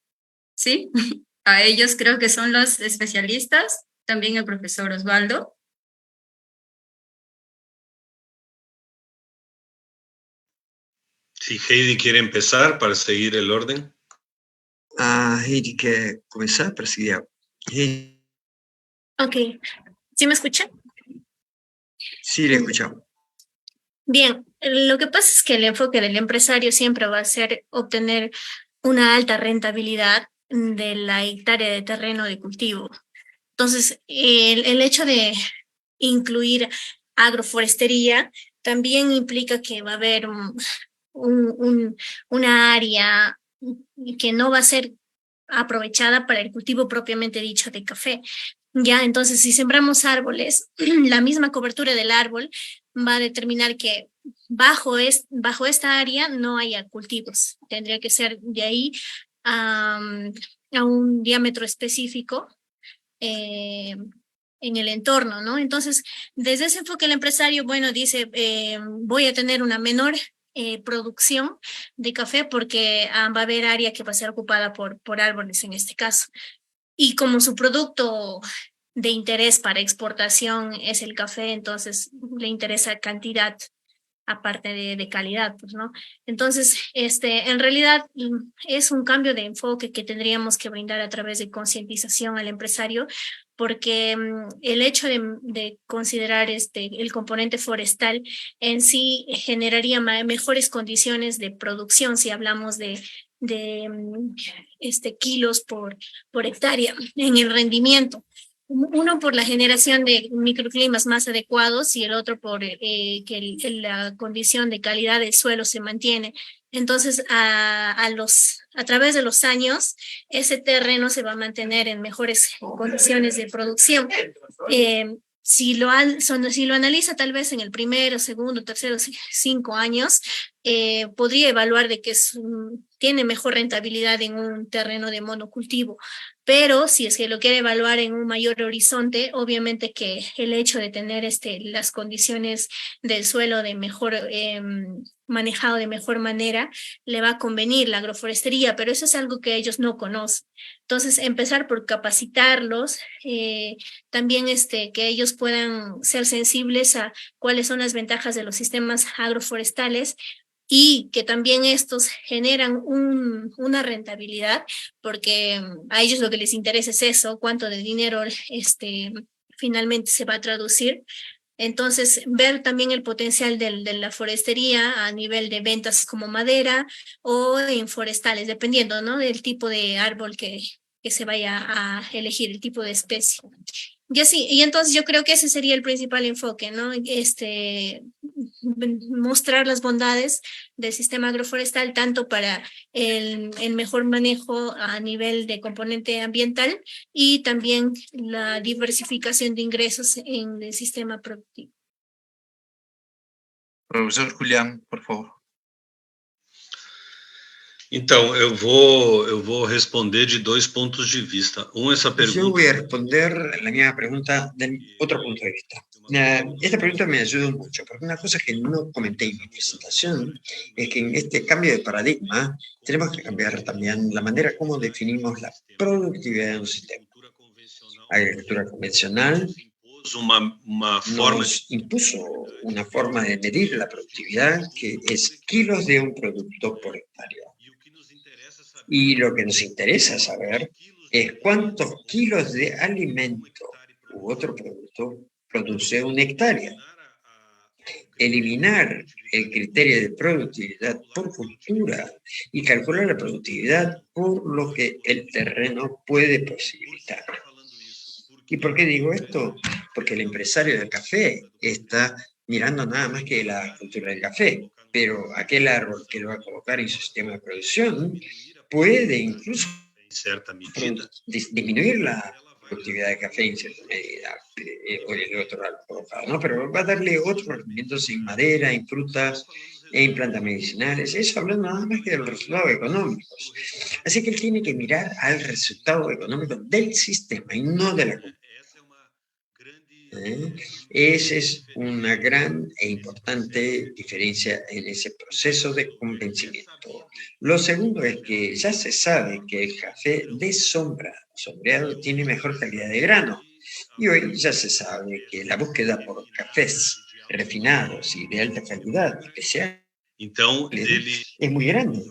¿sí? A ellos creo que son los especialistas, también el profesor Osvaldo. Si Heidi quiere empezar para seguir el orden. Heidi, ¿quer começar para seguir? Heidi. Ok. ¿Sí me escuchan? Sí, le escuchamos. Bien, lo que pasa es que el enfoque del empresario siempre va a ser obtener una alta rentabilidad de la hectárea de terreno de cultivo. Entonces, el hecho de incluir agroforestería también implica que va a haber una área que no va a ser aprovechada para el cultivo propiamente dicho de café. Ya, entonces, si sembramos árboles, la misma cobertura del árbol va a determinar que bajo esta área no haya cultivos. Tendría que ser de ahí a un diámetro específico en el entorno, ¿no? Entonces, desde ese enfoque el empresario, bueno, dice, voy a tener una menor producción de café porque va a haber área que va a ser ocupada por árboles en este caso. Y como su producto de interés para exportación es el café, entonces le interesa cantidad aparte de calidad, pues, ¿no? Entonces, en realidad es un cambio de enfoque que tendríamos que brindar a través de concientización al empresario, porque el hecho de considerar el componente forestal en sí generaría mejores condiciones de producción si hablamos de kilos por hectárea en el rendimiento. Uno por la generación de microclimas más adecuados y el otro por que la condición de calidad del suelo se mantiene. Entonces, a través de los años, ese terreno se va a mantener en mejores condiciones de producción. Si lo analiza tal vez en el primero, segundo, tercero, 5 años, podría evaluar de que tiene mejor rentabilidad en un terreno de monocultivo. Pero si es que lo quiere evaluar en un mayor horizonte, obviamente que el hecho de tener las condiciones del suelo de mejor manejado de mejor manera, le va a convenir la agroforestería, pero eso es algo que ellos no conocen. Entonces, empezar por capacitarlos, también que ellos puedan ser sensibles a cuáles son las ventajas de los sistemas agroforestales y que también estos generan una rentabilidad, porque a ellos lo que les interesa es eso, cuánto de dinero finalmente se va a traducir. Entonces, ver también el potencial de la forestería a nivel de ventas como madera o en forestales, dependiendo, ¿no?, del tipo de árbol que se vaya a elegir, el tipo de especie. Y así, y entonces yo creo que ese sería el principal enfoque, ¿no? Mostrar las bondades del sistema agroforestal, tanto para el mejor manejo a nivel de componente ambiental y también la diversificación de ingresos en el sistema productivo. Profesor Julián, por favor. Então, eu vou responder de 2 pontos de vista. Essa pergunta... Yo voy a responder la misma pregunta de otro punto de vista. Esta pregunta me ayudó mucho, porque una cosa que no comenté en mi presentación es que en este cambio de paradigma tenemos que cambiar también la manera como definimos la productividad de un sistema. La agricultura convencional nos impuso una forma de medir la productividad que es kilos de un producto por hectárea. Y lo que nos interesa saber es cuántos kilos de alimento u otro producto produce una hectárea. eliminar el criterio de productividad por cultura y calcular la productividad por lo que el terreno puede posibilitar. ¿Y por qué digo esto? Porque el empresario del café está mirando nada más que la cultura del café, pero aquel árbol que lo va a colocar en su sistema de producción puede incluso disminuir la productividad de café en cierta medida, o el otro árbol colocado, ¿no? Pero va a darle otros rendimientos en madera, en frutas, en plantas medicinales, eso hablando nada más que de los resultados económicos. Así que él tiene que mirar al resultado económico del sistema y no de la cultura. Esa es una gran e importante diferencia en ese proceso de convencimiento. Lo segundo es que ya se sabe que el café de sombreado, tiene mejor calidad de grano. Y hoy ya se sabe que la búsqueda por cafés refinados y de alta calidad, especial, es muy grande.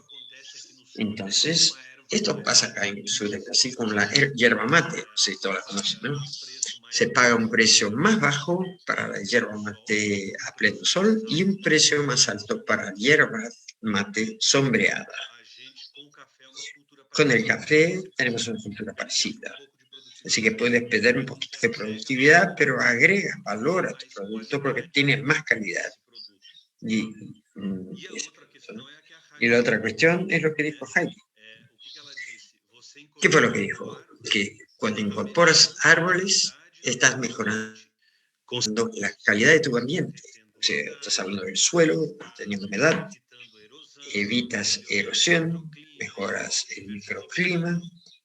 Entonces, esto pasa acá en el sur de Brasil con la yerba mate, no sé si todos la conocen, ¿no? Se paga un precio más bajo para la yerba mate a pleno sol y un precio más alto para yerba mate sombreada. Con el café tenemos una cultura parecida. Así que puedes perder un poquito de productividad, pero agregas valor a tu producto porque tiene más calidad. Y la otra cuestión es lo que dijo Jaime. ¿Qué fue lo que dijo? Que cuando incorporas árboles, estás mejorando la calidad de tu ambiente. O sea, estás hablando del suelo, teniendo humedad, evitas erosión, mejoras el microclima,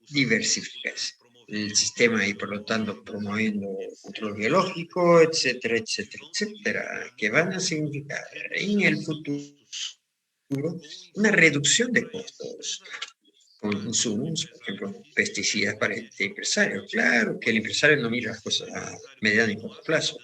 diversificas el sistema y por lo tanto promoviendo control biológico, etcétera, etcétera, etcétera, que van a significar en el futuro una reducción de costos con insumos, por ejemplo, pesticidas para este empresario. Claro que el empresario no mira las cosas a mediano y corto plazo,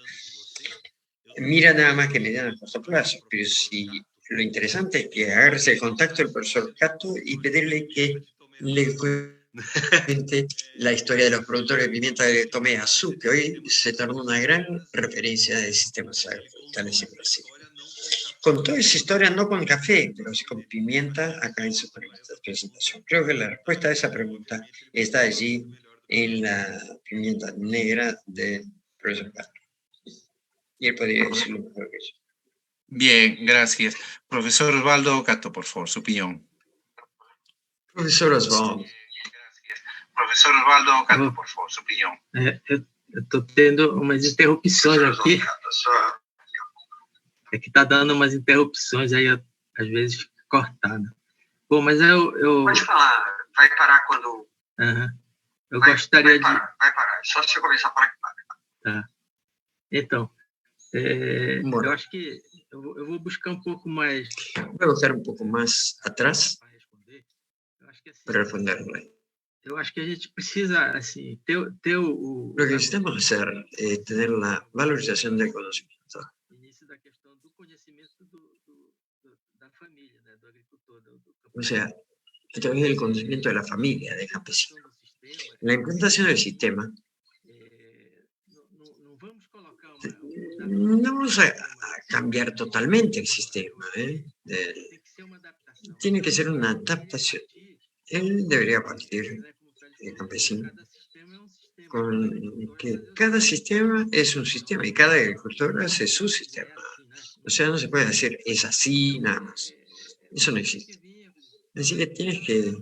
mira nada más que mediano y corto plazo, pero si lo interesante es que agarres el contacto del profesor Cato y pedirle que le cuente la historia de los productores de pimienta de Tomé Azul, que hoy se tornó una gran referencia de sistemas agrofrutales en Brasil. Con toda esa historia, no con café, pero sí con pimienta, acá en su presentación. Creo que la respuesta a esa pregunta está allí en la pimienta negra de profesor Castro. Y él podría decirlo mejor que yo. Bien, gracias. Profesor Osvaldo Cato, por favor, su opinión. Profesor Osvaldo. Professor Osvaldo Cato, por favor, sua opinião. Eu estou tendo umas interrupções aqui. É que está dando umas interrupções, aí às vezes fica cortado. Bom, mas eu... Pode falar, vai parar quando... Eu gostaria de... Vai parar, só se você começar a falar que para. Tá. Então, Bueno, eu acho que eu vou buscar um pouco mais... Voy a buscar un poco más atrás para responder. Eu acho que assim, para responderle. eu acho que a gente precisa, assim, ter o... Lo que necesitamos hacer es tener la valorización del conocimiento. início da questão do conhecimento da família, né, do agricultor, do O sea, a través del conocimiento de la familia, del campesino. La implantación del sistema, não vamos colocar no vamos a cambiar totalmente el sistema. tem que ser uma adaptação. Tiene que ser una adaptación. Él debería partir, el campesino, con que cada sistema es un sistema y cada agricultor hace su sistema. O sea, no se puede decir es así nada más. Eso no existe. Así que tienes que...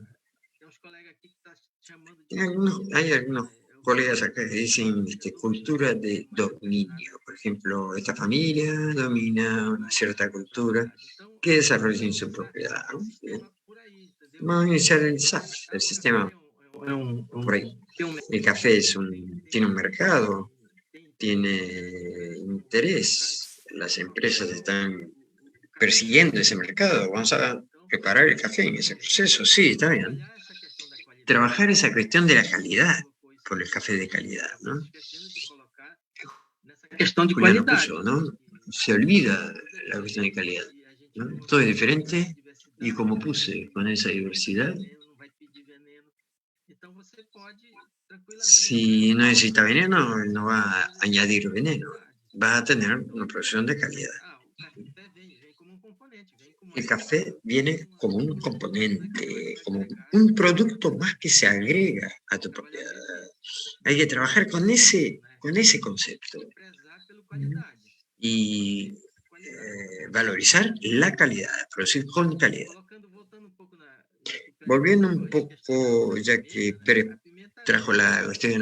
Hay algunos colegas acá que dicen cultura de dominio. Por ejemplo, esta familia domina una cierta cultura que desarrolla en su propiedad. Vamos a iniciar el SAF, el sistema por ahí. El café tiene un mercado, tiene interés, las empresas están persiguiendo ese mercado, vamos a preparar el café en ese proceso, sí, está bien. Trabajar esa cuestión de la calidad, por el café de calidad, ¿no? Questão de Juliano qualidade. puso, ¿no? Se olvida la cuestión de calidad, ¿no? Todo es diferente y como puse con esa diversidad, si no necesita veneno, no va a añadir veneno, va a tener una producción de calidad. El café viene como un componente, como un producto más que se agrega a tu propiedad. Hay que trabajar con ese concepto y valorizar la calidad, producir con calidad. Volviendo un poco, ya que Pérez trajo la cuestión de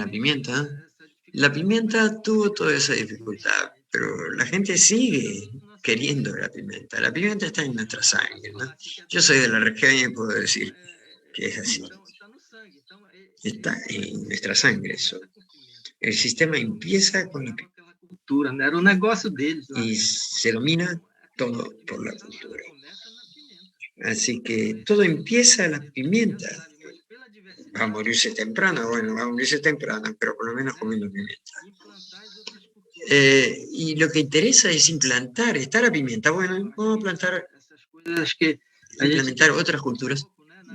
la pimienta tuvo toda esa dificultad, pero la gente sigue queriendo la pimienta. La pimienta está en nuestra sangre, ¿no? Yo soy de la región y puedo decir que es así. Está en nuestra sangre eso. El sistema empieza con la cultura, né? Era um negócio deles lá. y se domina todo por la cultura. Así que todo empieza a la pimienta. Va a morirse temprano, bueno, va a morirse temprano, pero por lo menos comiendo pimienta. Y lo que interesa es implantar, está la pimienta, bueno, vamos a plantar, implementar otras culturas.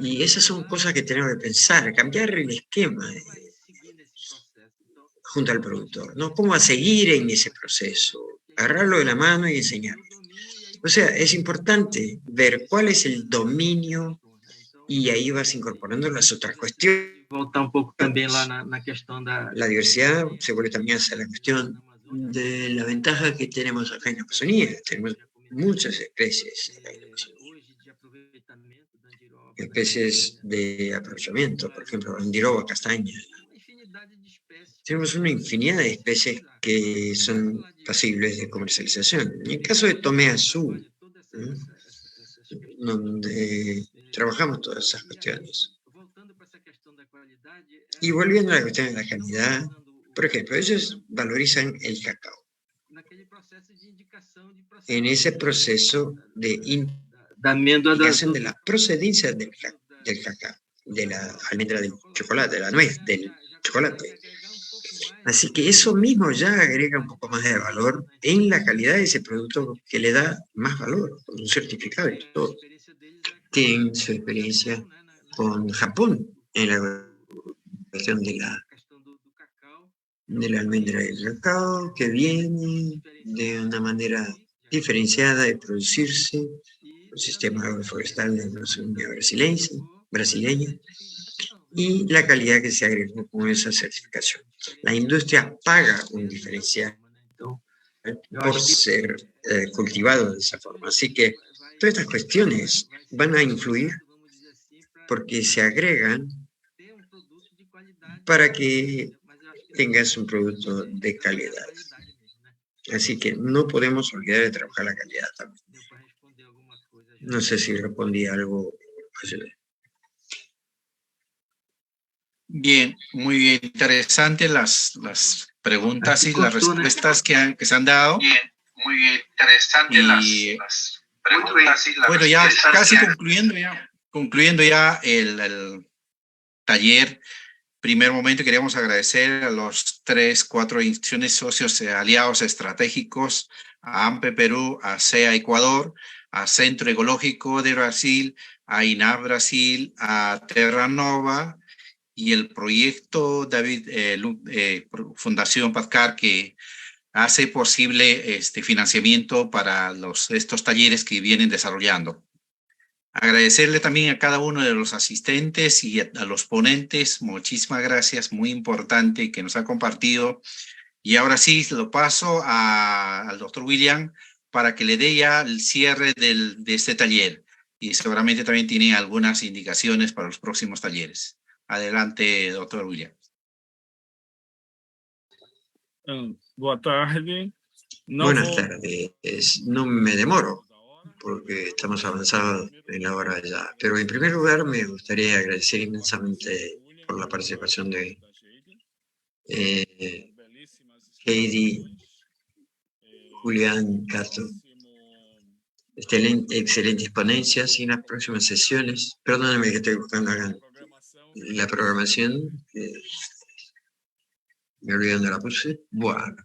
Y esas son cosas que tenemos que pensar, cambiar el esquema junto al productor, ¿no? ¿Cómo a seguir en ese proceso? Agarrarlo de la mano y enseñarlo. O sea, es importante ver cuál es el dominio y ahí vas incorporando las otras cuestiones. Voltar um pouco também lá na questão da... La diversidad se vuelve también hacia la cuestión de la ventaja que tenemos acá en la Amazonía. Tenemos muchas especies acá en la Amazonía. Especies de aprovechamiento, por ejemplo, andiroba, castaña. Tenemos una infinidad de especies que son pasibles de comercialización. En el caso de Tomé Azul, donde trabajamos todas esas cuestiones. Y volviendo a la cuestión de la calidad, por ejemplo, ellos valorizan el cacao. En ese proceso de indicación de la procedencia del cacao, de la almendra del chocolate, de la nuez del chocolate. Así que eso mismo ya agrega un poco más de valor en la calidad de ese producto que le da más valor, con un certificado y todo. Tienen su experiencia con Japón en la cuestión de la almendra del cacao, que viene de una manera diferenciada de producirse, el sistema agroforestal de la Amazonía brasileña, y la calidad que se agregó con esa certificación. La industria paga un diferencial por ser cultivado de esa forma. Así que todas estas cuestiones van a influir porque se agregan para que tengas un producto de calidad. Así que no podemos olvidar de trabajar la calidad también. No sé si respondí algo. Bien, muy bien, interesantes las preguntas y las respuestas que se han dado. Bien, muy bien, interesantes las preguntas y las bueno, ya respuestas casi que concluyendo ya el taller. Primer momento queríamos agradecer a los 4 instituciones socios aliados estratégicos, a AMPE Perú, a CEA Ecuador, a Centro Ecológico de Brasil, a INAF Brasil, a Terra Nova y el proyecto David Fundación PADCAR, que hace posible financiamiento para estos talleres que vienen desarrollando. Agradecerle también a cada uno de los asistentes y a los ponentes. Muchísimas gracias, muy importante que nos ha compartido. Y ahora sí, lo paso al doctor William para que le dé ya el cierre de este taller. Y seguramente también tiene algunas indicaciones para los próximos talleres. Adelante, doctor William. Boa tarde. Buenas tardes. No me demoro, porque estamos avanzados en la hora ya. Pero en primer lugar me gustaría agradecer inmensamente por la participación de Heidi, Julián, Castro. Excelentes ponencias y en las próximas sesiones. Perdónenme que estoy buscando acá la programación. Me olvidé dónde la puse. Bueno.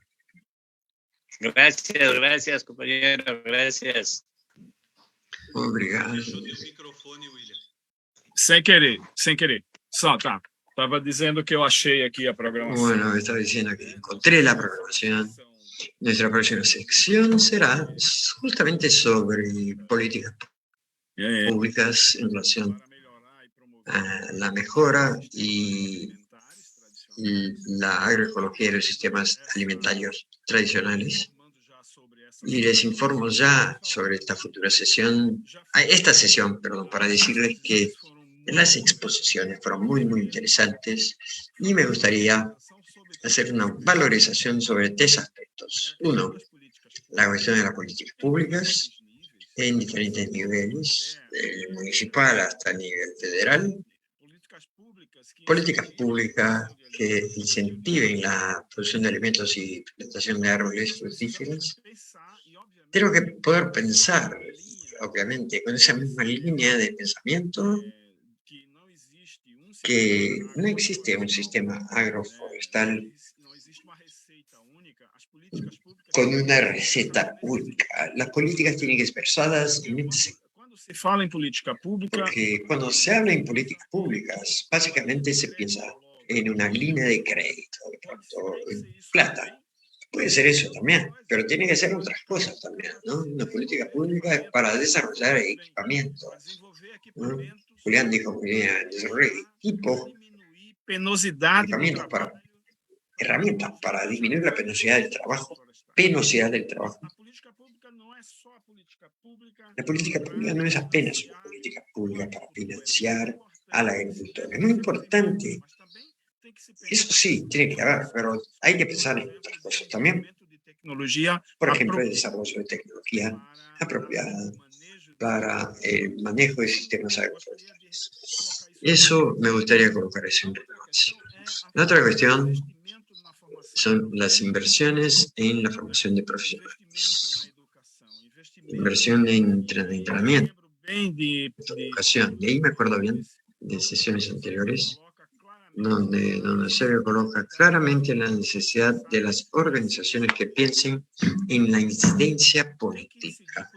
Gracias, compañero. Gracias. Obrigado. Sem querer. Só, tá. Estava dizendo que eu achei aqui a programação. Bueno, estaba diciendo que encontré la programación Nuestra próxima sección será justamente sobre políticas públicas en relación a la mejora y la agroecología y los sistemas alimentarios tradicionales. Y les informo ya sobre esta sesión, para decirles que las exposiciones fueron muy interesantes y me gustaría hacer una valorización sobre 3 aspectos. Uno, la cuestión de las políticas públicas en diferentes niveles, del municipal hasta el nivel federal. Políticas públicas que incentiven la producción de alimentos y plantación de árboles fructíferos. Tengo que poder pensar, obviamente, con esa misma línea de pensamiento, que no existe un sistema agroforestal con una receta única. Las políticas tienen que ser pensadas en este sector. Porque cuando se habla en políticas públicas, básicamente se piensa en una línea de crédito, de pronto, en plata. Puede ser eso también, pero tiene que ser otras cosas también, ¿no? Una política pública es para desarrollar equipamientos, ¿no? Julián dijo que quería desarrollar herramientas para disminuir la penosidad del trabajo. La política pública no es apenas una política pública para financiar a la agricultura. Es muy importante. Eso sí, tiene que haber, pero hay que pensar en otras cosas también. Por ejemplo, el desarrollo de tecnología apropiada para el manejo de sistemas agroforestales. Eso me gustaría colocar eso en relevancia. La otra cuestión son las inversiones en la formación de profesionales. Inversión en entrenamiento, educación. Y ahí me acuerdo bien de sesiones anteriores donde se coloca claramente la necesidad de las organizaciones que piensen en la incidencia política.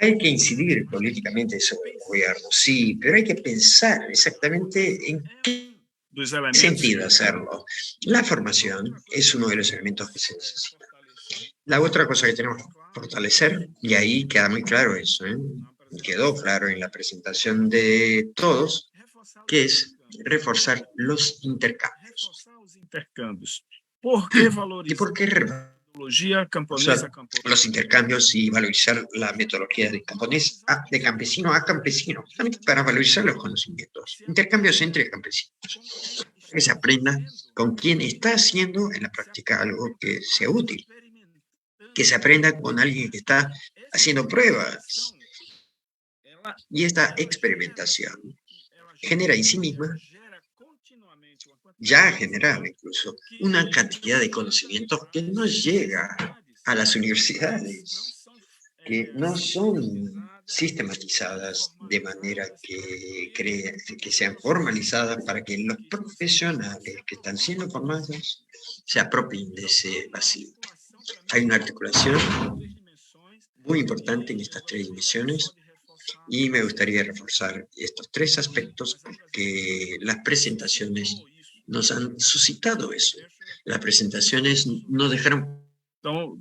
Hay que incidir políticamente sobre el gobierno, sí, pero hay que pensar exactamente en qué sentido hacerlo. La formación es uno de los elementos que se necesita. La otra cosa que tenemos que fortalecer, y ahí queda muy claro eso, quedó claro en la presentación de todos, que es reforzar los intercambios. ¿Y por qué reforzar los intercambios y valorizar la metodología de campesino a campesino? Justamente para valorizar los conocimientos. Intercambios entre campesinos. Que se aprenda con quien está haciendo en la práctica algo que sea útil. Que se aprenda con alguien que está haciendo pruebas. Y esta experimentación genera en sí misma, ya ha generado incluso, una cantidad de conocimientos que no llega a las universidades, que no son sistematizadas de manera que sean formalizadas para que los profesionales que están siendo formados se apropien de ese vacío. Hay una articulación muy importante en estas 3 dimensiones y me gustaría reforzar estos 3 aspectos porque las presentaciones nos han suscitado eso. Las presentaciones nos dejaron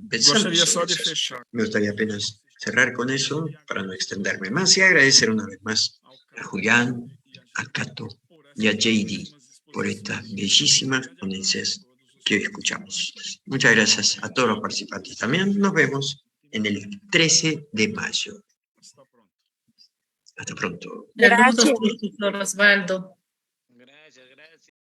pensando sobre eso. Me gustaría apenas cerrar con eso para no extenderme más y agradecer una vez más a Julián, a Cato y a JD por estas bellísimas ponencias que hoy escuchamos. Muchas gracias a todos los participantes también. Nos vemos en el 13 de mayo. Hasta pronto. Saludos, profesor Osvaldo.